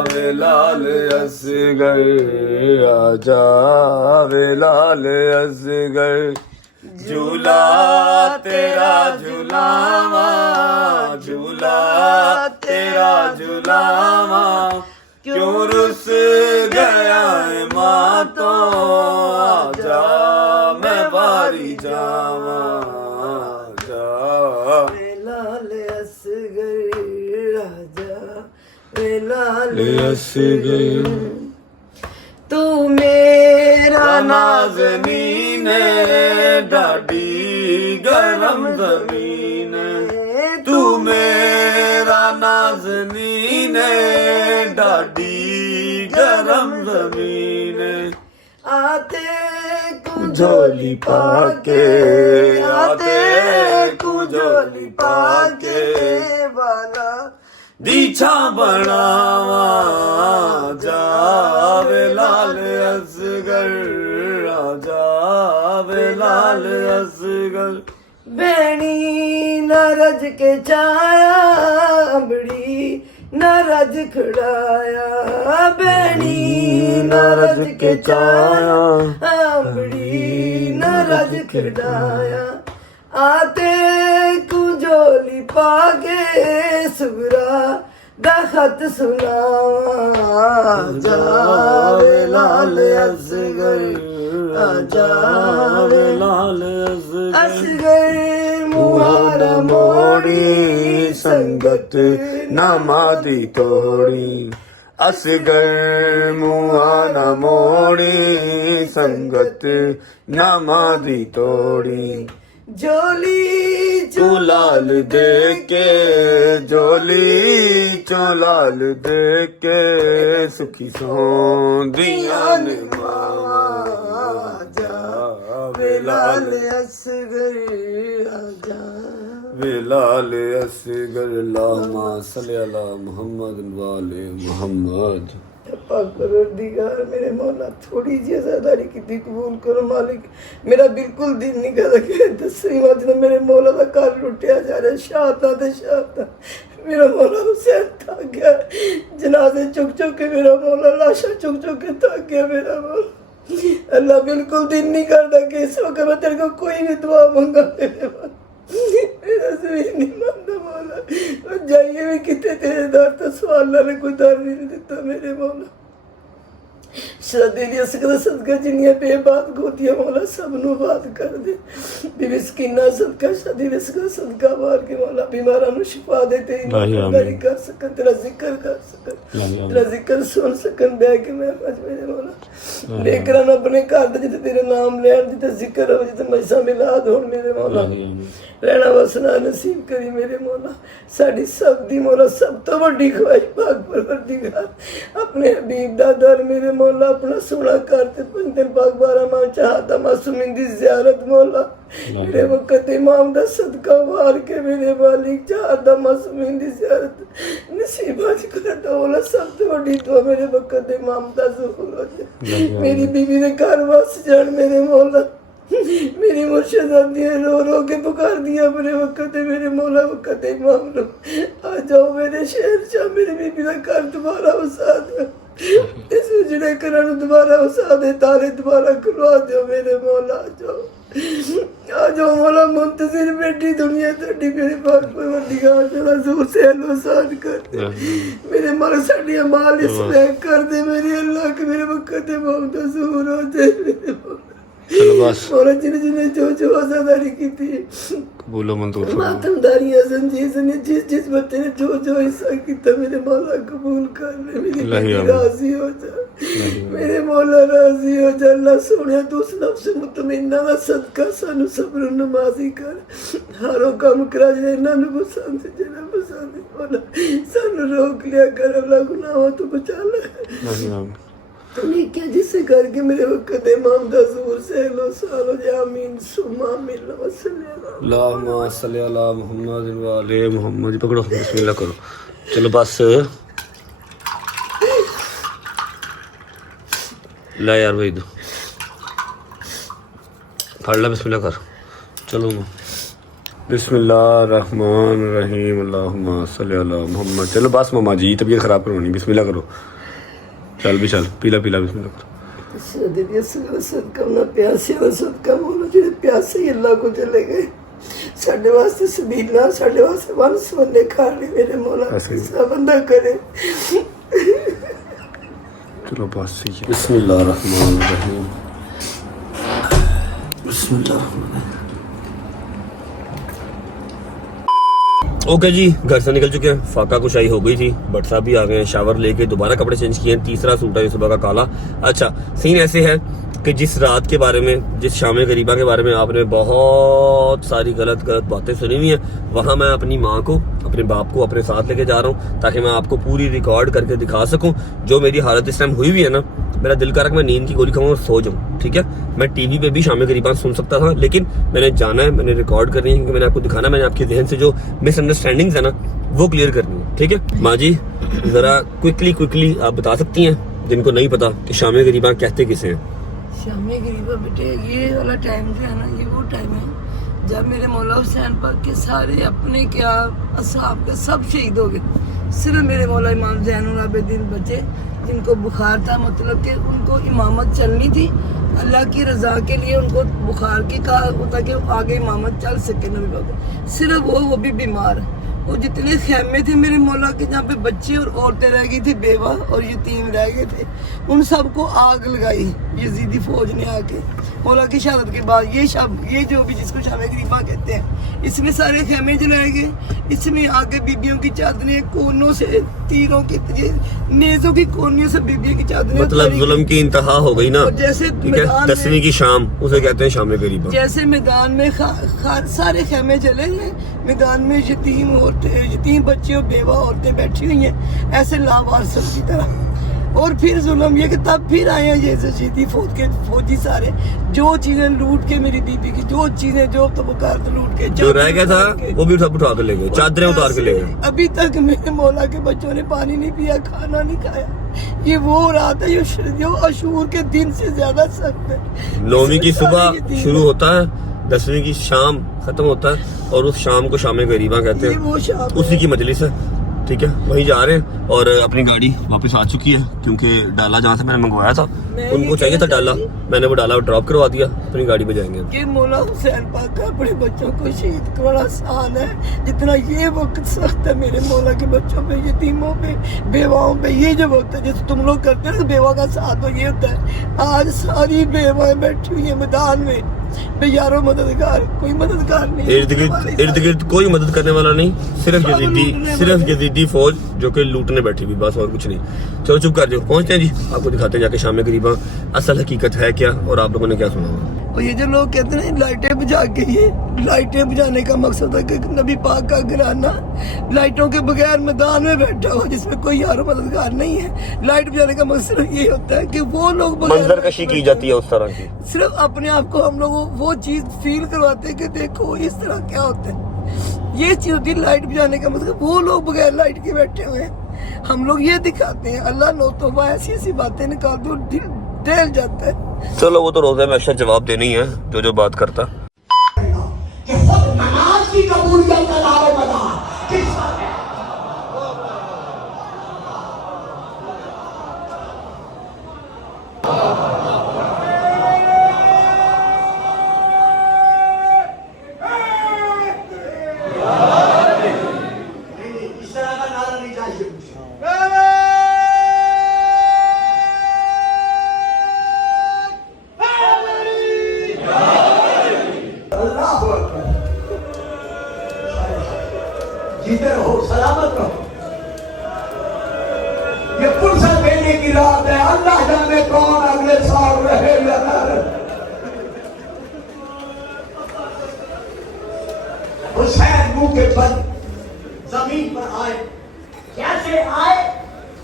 बिलाल असगर, आजा बिलाल असगर। झूला तेरा झूलावा, झूला तेरा झूलावा, क्यों रुस गया है माँ तो, आजा मैं बारी जावा, आजा बिलाल असगर, आजा बिलाल असगर। तू मेरा नाज़नीन है, डाडी गरम ज़मीन है, तू मेरा नाज़नीन है, डाडी गरम ज़मीन है। आते कुझोली पाके, आते कुझोली पाके वाला दीछा बनावा, जावे लाल असगर, जावे लाल असगर। बैणी न रज के छाया, अम्बड़ी न रज खड़ाया, बैणी न रज के छाया, अम्बड़ी न रज खड़ाया। आते कुझोली पागे सुगरा दा खत सुनावा, जावे लाल असगर, जावे लाल असगर। मुहारा मोड़ी संगत नमादी तोड़ी, असगर मुहारा मोड़ी संगत नमादी तोड़ी। जोली चुलाल दे के, जोली चुलाल दे के, सुखी सोंदियां ने मावा, जा बिलाल असगर, आजा बिलाल असगर। अल्लाहुम्मा सल्ली अला मुहम्मद वाले मुहम्मद। परवरदिगार मेरे मौला थोड़ी जी आज़ादारी की कबूल करो मालिक। मेरा बिल्कुल दिल नहीं करता कि 10वीं बात में मेरे मौला का घर लुटिया जा रहा है, शाहता ते शाहता। मेरा मौला हुसैन थक गया, जनाजे चुक चुक के मेरा मौला, लाशा चुक चुक के थक गया मेरा मौला। अल्लाह बिल्कुल दिल नहीं करता कि इस वक्त मैं तेरे को कोई भी दुआ मंगा मेरे पास, मेरा ज़मीन नहीं मानता मौला। जाइए भी कितने तेरे दर तो सवाल ने कोई दर नहीं देता मेरे मौला। शहजादे दी असगर सदका जिन्नियां बेबात गोतियां मौला सब नूं बात कर दे बीबी सकीना सदका शादी विसका सदका मार के मौला बीमारां नूं शिफा दे ते इनाम कर सकन तेरा जिक्र कर सकन तेरा जिक्र सुन सकन बैठ के मैं आज मेरे मौला लेकर अपने घर दे जिते तेरे नाम लैण जिते जिक्र हो जिते मजसा मिलाद होण मेरे मौला रहना वसना नसीब करी मेरे मौला साड़ी सब दी मौला सब तो बड़ी ख्वाहिश पाक परवरदिगार अपने हबीब दा दर मेरे मौला अपना सोना करते पंजन पाक 12 माह चाहता मासूमिन दी ज़ियारत मौला मेरे वक्त इमाम दा सदका वार के मेरे मालिक चाहता मासूमिन दी ज़ियारत नसीब आज कर दो मौला सब तो बड़ी दुआ मेरे वक्त इमाम दा ज़हूर हो जाए मेरी बीवी दे घर वस जान मेरे मौला मेरी मुर्शदादियाँ रो रो के पुकार दिया अपने वक्त मेरे मौला वक्त इमाम लो आ जाओ मेरे शहर जा मेरी बीबी का घर दोबारा वसा दो इस उजड़े घर दोबारा वसा दे तारे दोबारा खुलवा दो मेरे मौला आ जाओ मौला मुंतजिर बैठी दुनिया तेरी मेरे पास परवरदिगार तेरा जोर से आसान कर दे मेरे मौला साड़ी अमाल इसमें कर दे मेरे अल्लाह के मेरे वक्त इमाम दा ज़हूर हो जाए मेरे मौला चलो बस और जिन्हें जो आज़ादारी की थी बोलो मंजूर मातमदारियां जंजीर ने जिस बच्चे ने जो हिस्सा किया मेरे मौला कबूल कर ले मेरी बीवी राजी हो जा मेरे मौला राजी हो जा अल्लाह सोने तू उस नफ्स मुतमइन्ना दा सदका सानू सब्र नमाजी कर हरो काम करा जे इन्हां नू पसंद जेना पसंद मौला सानू रोक लिया कर अल्लाह गुनाहों तो बचा ले तुम्हें क्या जिससे करके मेरे वक्त इमाम दा ज़हूर से लो सालो आमीन सुमा मिल अल्लाहुम्मा सल्ली अला मुहम्मद व आले मुहम्मद पकड़ो बिस्मिल्लाह करो चलो बस ला यार भाई दो फड़ ला बिस्मिल्लाह कर चलो बिस्मिल्लाह रहमान रहीम अल्लाहुम्मा सल्ली अला मुहम्मद चलो बस मामा जी तबीयत ख़राब करवानी बिस्मिल्लाह करो चल भी चल पीला पीला बिस्मिल्लाह कर सदका ना प्यासे दा सदका मौला जेड़े प्यासे अल्लाह को चले गए साडे वास्ते सबीला साडे वास्ते वन सवने खाने मेरे मौला ऐसा बंदा करे चलो बस ठीक है बिस्मिल्लाह रहमान रहीम बिस्मिल्लाह ओके जी घर से निकल चुके हैं फाका कुशाई हो गई थी बट साहब भी आ गए हैं शावर लेके दोबारा कपड़े चेंज किए हैं तीसरा सूट है सुबह का काला अच्छा सीन ऐसे है कि जिस रात के बारे में जिस शाम गरीबा के बारे में आपने बहुत सारी गलत बातें सुनी हुई हैं वहाँ मैं अपनी माँ को अपने बाप को अपने साथ लेके जा रहा हूँ ताकि मैं आपको पूरी रिकॉर्ड करके दिखा सकूँ जो मेरी हालत इस टाइम हुई हुई है ना मेरा दिल कर रहा मैं नींद की गोली खाऊं और सो जाऊँ ठीक है मैं टीवी पे भी शाम गरीबा सुन सकता था लेकिन मैंने जाना है मैंने रिकॉर्ड करनी है क्योंकि मैंने आपको दिखाना मैंने आपके जहन से जो मिसअंडरस्टैंडिंग्स है ना वो क्लियर करनी है ठीक है माँ जी जरा क्विकली आप बता सकती हैं जिनको नहीं पता कि शाम गरीबा कहते किसे हैं शामी गरीबा बेटे ये वाला टाइम जो है ना ये वो टाइम है जब मेरे मौला हुसैन पाक के सारे अपने क्या असहाब के सब शहीद हो गए सिर्फ मेरे मौला इमाम ज़ैनुल आबिदीन बचे जिनको बुखार था मतलब कि उनको इमामत चलनी थी अल्लाह की रज़ा के लिए उनको बुखार की कहा होता कि आगे इमामत चल सके नबी पाक सिर्फ वो भी बीमार वो जितने खेमे थे मेरे मौला के जहाँ पे बच्चे और औरतें रह गई थी बेवा और यतीम रह गए थे उन सबको आग लगाई यजीदी फौज ने आके मौला की शहादत के बाद ये जो भी जिसको शाम गरीबा कहते हैं इसमें सारे खेमे जलाए गए इसमें आगे बीबियों की चादरें कोनों से तीरों की नेजों की कोनियों से बीबियों की चादरें मतलब जुल्म की इंतहा हो गई ना जैसे 10वीं की शाम उसे कहते हैं शाम गरीबा जैसे मैदान में सारे खेमे जले हैं मैदान में यतीम बच्चे और बेवा औरतें बैठी हुई हैं ऐसे लावारिसों की तरह और फिर जुल्म ये कि तब फिर आए हैं ये शहीदी फौजी सारे जो चीजें लूट के मेरी बीबी की जो चीजें जो तो बुखार लूट के जो रह गया था वो भी उठा के ले गए चादरें उतार के ले गए अभी तक मेरे मौला के बच्चों ने पानी नहीं पिया खाना नहीं खाया ये वो रात है जो अशूर के दिन से ज्यादा सख्त है 9वीं की सुबह शुरू होता है 10वीं की शाम खत्म होता है और उस शाम को शाम गरीबा कहते हैं उसी की मजलिस है ठीक है वहीं जा रहे हैं और अपनी गाड़ी वापस आ चुकी है क्योंकि डाला जहाँ से मैंने मंगवाया था उनको चाहिए था डाला, मैंने वो डाला ड्रॉप करवा दिया, अपनी गाड़ी पे जाएंगे। कि मौला हुसैन पाक का अपने बच्चों को शहीद करना आसान है जितना ये वक्त सख्त है मेरे मौला के बच्चों पे, यतीमों पे, बेवाओं पे। ये जो वक्त है जैसे तुम लोग करते हो ना बेवा का साथ, तो ये होता है। आज सारी बेवाएं बैठी हुई है मैदान में, यारों मददगार कोई मददगार नहीं, इर्द गिर्द कोई मदद करने वाला नहीं, सिर्फ यजीदी फौज जो कि लूटने बैठी हुई, बस और कुछ नहीं। चलो चुप कर जाओ, पहुंचते हैं जी, आपको दिखाते हैं जाके शाम गरीबा असल हकीकत है क्या और आप लोगों ने क्या सुना। और ये जो लोग कहते हैं लाइटें बुझा के, ये लाइटें बुझाने का मकसद है कि नबी पाक का घराना लाइटों के बगैर मैदान में बैठा हो जिसमें कोई यारो मददगार नहीं है। लाइट बुझाने का मकसद ये होता है कि वो लोग मंजरकशी की जाती है उस तरह की, सिर्फ अपने आप को हम लोग वो चीज फील करवाते हैं कि देखो इस तरह क्या होता है। ये चीज होती है लाइट बुझाने का मतलब, वो लोग बगैर लाइट के बैठे हुए हैं, हम लोग ये दिखाते हैं। अल्लाह नो तौबा ऐसी ऐसी बातें निकाल दो दिल दहल जाता है। चलो वो तो रोज़े में अच्छा जवाब देनी है जो बात करता। कि खुद नमाज की कबूलियत का दारोमदार किस पर है? इस तरह का नारा नहीं चाहिए मुझे। जीते रहो, सलामत रहो। ये फुर्सत देने की रात है, अल्लाह जाने कौन अगले साल रहे या ना रहे। हुसैन मुंह के बल जमीन पर आए, कैसे आए?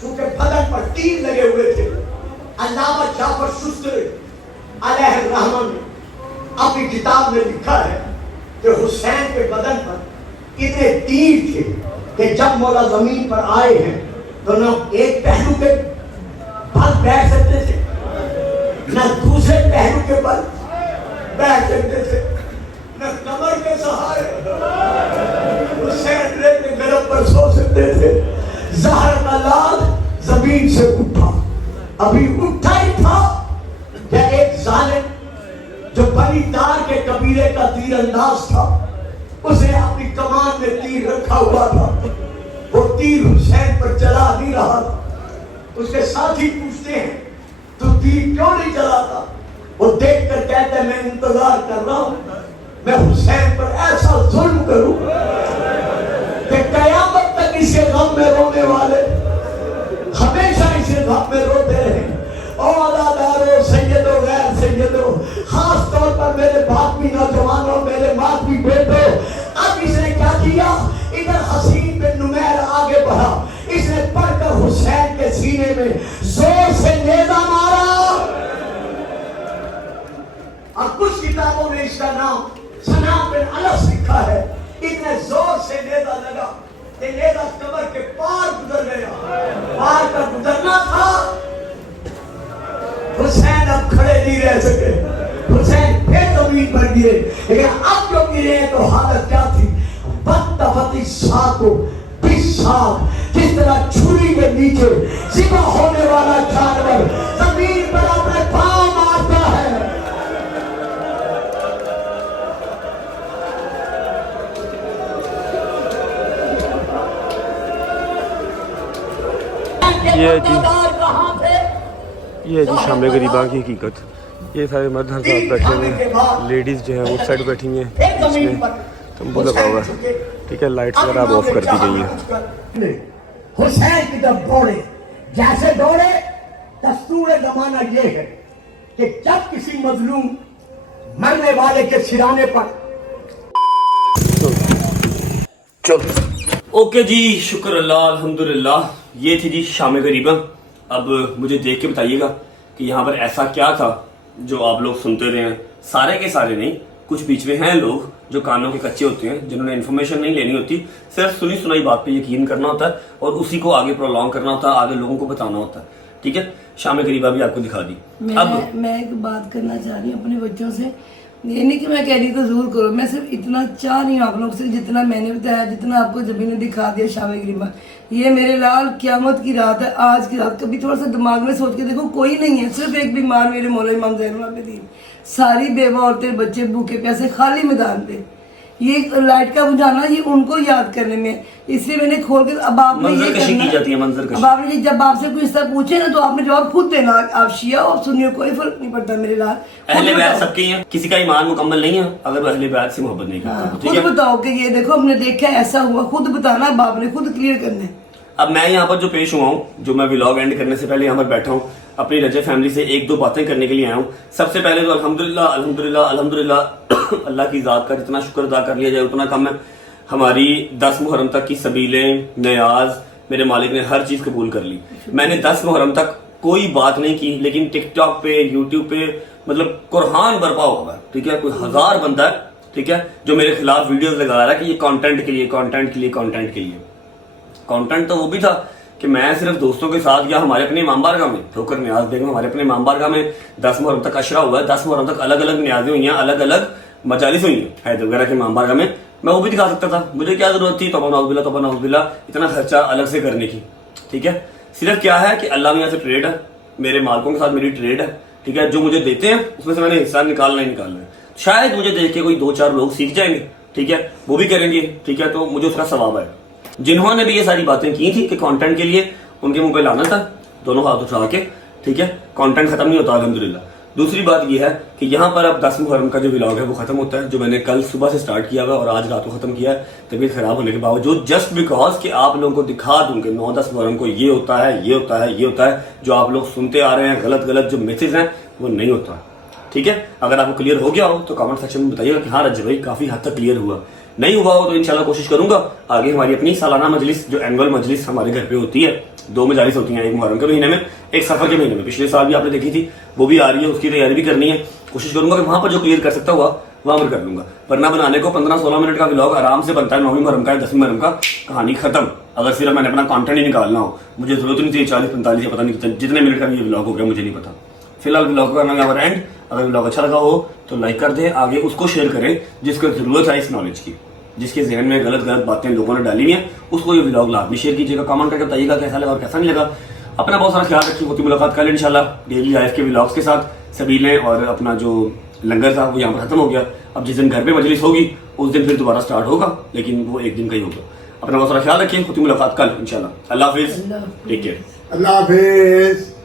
चूंकि बदन पर तीर लगे हुए थे। अल्लामा जाफर शुस्त्री अलैहिर्रहमान ने अपनी किताब में लिखा है कि हुसैन के बदन पर इतने तीर थे कि जब मौला जमीन पर आए हैं तो न एक पहलू के बल बैठ सकते थे, न दूसरे पहलू के बल बैठ सकते थे, न कमर के सहारे हुसैन के गर्भ पर सो सकते थे। ज़हर का लाल जमीन से उठा, अभी उठा ही था कि एक जालिम जो बनी दार के कबीले का तीरंदाज था, उसे अपनी कमान में तीर रखा हुआ था। वो तीर हुसैन पर चला नहीं रहा था। उसके साथी पूछते हैं तू तीर क्यों नहीं चलाता? वो देखकर कहते हैं मैं इंतजार कर रहा हूं, मैं हुसैन पर ऐसा जुल्म करूं कि कयामत तक इसे गम में रोने वाले हमेशा इसे गम में रोते रहे। और अदादारों, सैयदों, गैर सैयदों, खास तौर पर मेरे बापी नौजवानों, मेरे मातवी बेटों, अब इसने क्या किया? इधर हसीन बिन नुमैर आगे बढ़ा, इसने पढ़कर हुसैन के सीने में जोर से नेज़ा मारा। और कुछ किताबों में इसका नाम सनाम बिन अलस लिखा है। इतने जोर से नेज़ा लगा कि नेज़ा कब्र के पार गुजर गया। पार का गुजरना था, हुसैन अब खड़े नहीं रह सके, हुसैन फिर जमीन पर गिरे। लेकिन अब जो गिरे तो हालत क्या थी? बत्तफती साको बिसाक, किस तरह छुरी के नीचे ज़िबा होने वाला जानवर जमीन पर अपने पांव मारता है। ये जी शाम गरीबा की हकीकत। ये सारे मर्द हर साथ बैठे हुए हैं, लेडीज़ जो है उस साइड बैठी हैं, इसमें तंबू लगा हुआ है, ठीक है, लाइट्स वगैरह अब ऑफ कर दी गई है। हुसैन की तरफ दौड़े, जैसे दौड़े दस्तूर जमाना ये है कि जब किसी मजलूम मरने वाले के सिराने पर चलो ओके जी, शुक्र अल्लाह अल्हम्दुलिल्लाह। ये थी जी शाम गरीबा। अब मुझे देख के बताइएगा कि यहाँ पर ऐसा क्या था जो आप लोग सुनते रहे हैं। सारे के सारे नहीं, कुछ बीच में हैं लोग जो कानों के कच्चे होते हैं, जिन्होंने इन्फॉर्मेशन नहीं लेनी होती, सिर्फ सुनी सुनाई बात पे यकीन करना होता है और उसी को आगे प्रोलॉन्ग करना होता है, आगे लोगों को बताना होता है, ठीक है। शाम करीबा भी आपको दिखा दी। मैं एक बात करना चाह रही हूँ अपने बच्चों से, ये नहीं कि मैं कह रही तो जरूर करो, मैं सिर्फ इतना चाह रही हूँ आप लोग से, जितना मैंने बताया, जितना आपको जबी ने दिखा दिया शाम करीबा, ये मेरे लाल क़यामत की रात है, आज की रात। कभी थोड़ा सा दिमाग में सोच के देखो, कोई नहीं है, सिर्फ एक बीमार मेरे मौला इमाम ज़ैनुल आबिदीन, सारी बेवा औरतें बच्चे भूखे प्यासे खाली मैदान पे, ये लाइट का बुझाना ये उनको याद करने में, इसलिए मैंने खोल के अब आपने ये करना, अब आपने जब आपसे कोई इस तरह पूछे ना तो आपने जवाब खुद देना। आप शिया हो, आप सुन्नी हो, कोई फर्क नहीं पड़ता मेरे लाल। अहले बैत सबके हैं, किसी का ईमान मुकम्मल नहीं है अगर वो अहले बैत से मोहब्बत नहीं करता। खुद बताओ कि ये देखो हमने देखा ऐसा हुआ, खुद बताना, बाप ने खुद क्लियर करना। अब मैं यहाँ पर जो पेश हुआ हूँ, जो मैं व्लॉग एंड करने से पहले यहाँ पर बैठा हूँ, अपनी रजब फैमिली से एक दो बातें करने के लिए आया हूँ। सबसे पहले तो अल्हम्दुलिल्लाह अल्हम्दुलिल्लाह अल्हम्दुलिल्लाह अल्लाह की ज़ात का जितना शुक्र अदा कर लिया जाए उतना कम है। हमारी 10 मुहर्रम तक की सबीलें, नयाज, मेरे मालिक ने हर चीज़ कबूल कर ली। मैंने 10 मुहर्रम तक कोई बात नहीं की, लेकिन टिकटॉक पे, यूट्यूब पे मतलब कुरान बरपा हुआ है, ठीक है। कोई 1000 बंदा है, ठीक है, जो मेरे खिलाफ वीडियोस लगा रहा है कि ये कंटेंट के लिए, कंटेंट के लिए, कंटेंट के लिए। कंटेंट तो वो भी था कि मैं सिर्फ दोस्तों के साथ या हमारे अपने इमाम बारगाह में, ठोकर न्याज बेगम हमारे अपने इमाम बारगाह में 10 मुहर्रम तक अशरा हुआ है, 10 मुहर्रम तक अलग अलग न्याजें हुई हैं, अलग अलग मजालिस हुई हैं हैदर वगैरह के इमाम बारगाह में, मैं वो भी दिखा सकता था। मुझे क्या जरूरत थी तौबा नौज़ुबिल्लाह इतना खर्चा अलग से करने की, ठीक है। सिर्फ क्या है कि अल्लाह मियां से ट्रेड है, मेरे मालिकों के साथ मेरी ट्रेड है, ठीक है। जो मुझे देते हैं उसमें से मैंने हिस्सा निकालना ही निकालना है। शायद मुझे देख के कोई 2-4 लोग सीख जाएंगे, ठीक है, वो भी करेंगे, ठीक है, तो मुझे उसका सवाब है। जिन्होंने भी ये सारी बातें की थी कि कंटेंट के लिए, उनके मुंह पे लाना था, दोनों हाथ उठा के, ठीक है। कंटेंट खत्म नहीं होता अल्हम्दुलिल्लाह। दूसरी बात ये है कि यहाँ पर अब 10 मुहर्रम का जो व्लॉग है वो खत्म होता है, जो मैंने कल सुबह से स्टार्ट किया हुआ और आज रात को खत्म किया है, तबीयत खराब होने के बावजूद, जस्ट बिकॉज कि आप लोगों को दिखा दूं कि 9-10 मुहर्रम को ये होता है, ये होता है, ये होता है। जो आप लोग सुनते आ रहे हैं गलत गलत जो मैसेज हैं वो नहीं होता, ठीक है। अगर आपको क्लियर हो गया हो तो कमेंट सेक्शन में बताइएगा कि हाँ रज्जब भाई काफी हद तक क्लियर हुआ। नहीं हुआ हो तो इंशाल्लाह कोशिश करूंगा आगे हमारी अपनी सालाना मजलिस, जो एनुअल मजलिस हमारे घर पे होती है, 2 मजालिस होती हैं, एक मुहर्रम के महीने में, एक सफर के महीने में। पिछले साल भी आपने देखी थी, वो भी आ रही है, उसकी तैयारी भी करनी है। कोशिश करूंगा कि वहां पर जो क्लियर कर सकता हुआ वहां पर कर लूंगा, वरना बनाने को 15-16 मिनट का व्लॉग आराम से बनता है। 9वीं मुहर्रम का, 10वीं मुहर्रम का, कहानी खत्म। अगर सिर्फ मैंने अपना कंटेंट ही निकालना हो, मुझे जरूरत नहीं थी 40-45 या पता नहीं जितने मिनट का भी ये व्लॉग हो गया, मुझे नहीं पता। फिलहाल व्लॉग करना यहाँ पर एंड। अगर व्लॉग अच्छा लगा हो तो लाइक कर दे, आगे उसको शेयर करें जिसको जरूरत है इस नॉलेज की, जिसके जहन में गलत गलत बातें लोगों ने डाली हैं, उसको ये व्लॉग लाजमी शेयर कीजिएगा। कमेंट करके बताइएगा कैसा लगा और कैसा नहीं लगा। अपना बहुत सारा ख्याल रखिए। होती मुलाकात कल इंशाल्लाह डेली लाइफ के व्लॉग्स के साथ। सबीलें और अपना जो लंगर था वो यहाँ पर खत्म हो गया। अब जिस दिन घर पे मजलिस होगी उस दिन फिर दोबारा स्टार्ट होगा, लेकिन वो एक दिन का ही होगा। अपना बहुत सारा ख्याल रखिए। होती मुलाकात कल इंशाल्लाह। अल्लाह हाफिज, टेक केयर। अल्लाह हाफिज।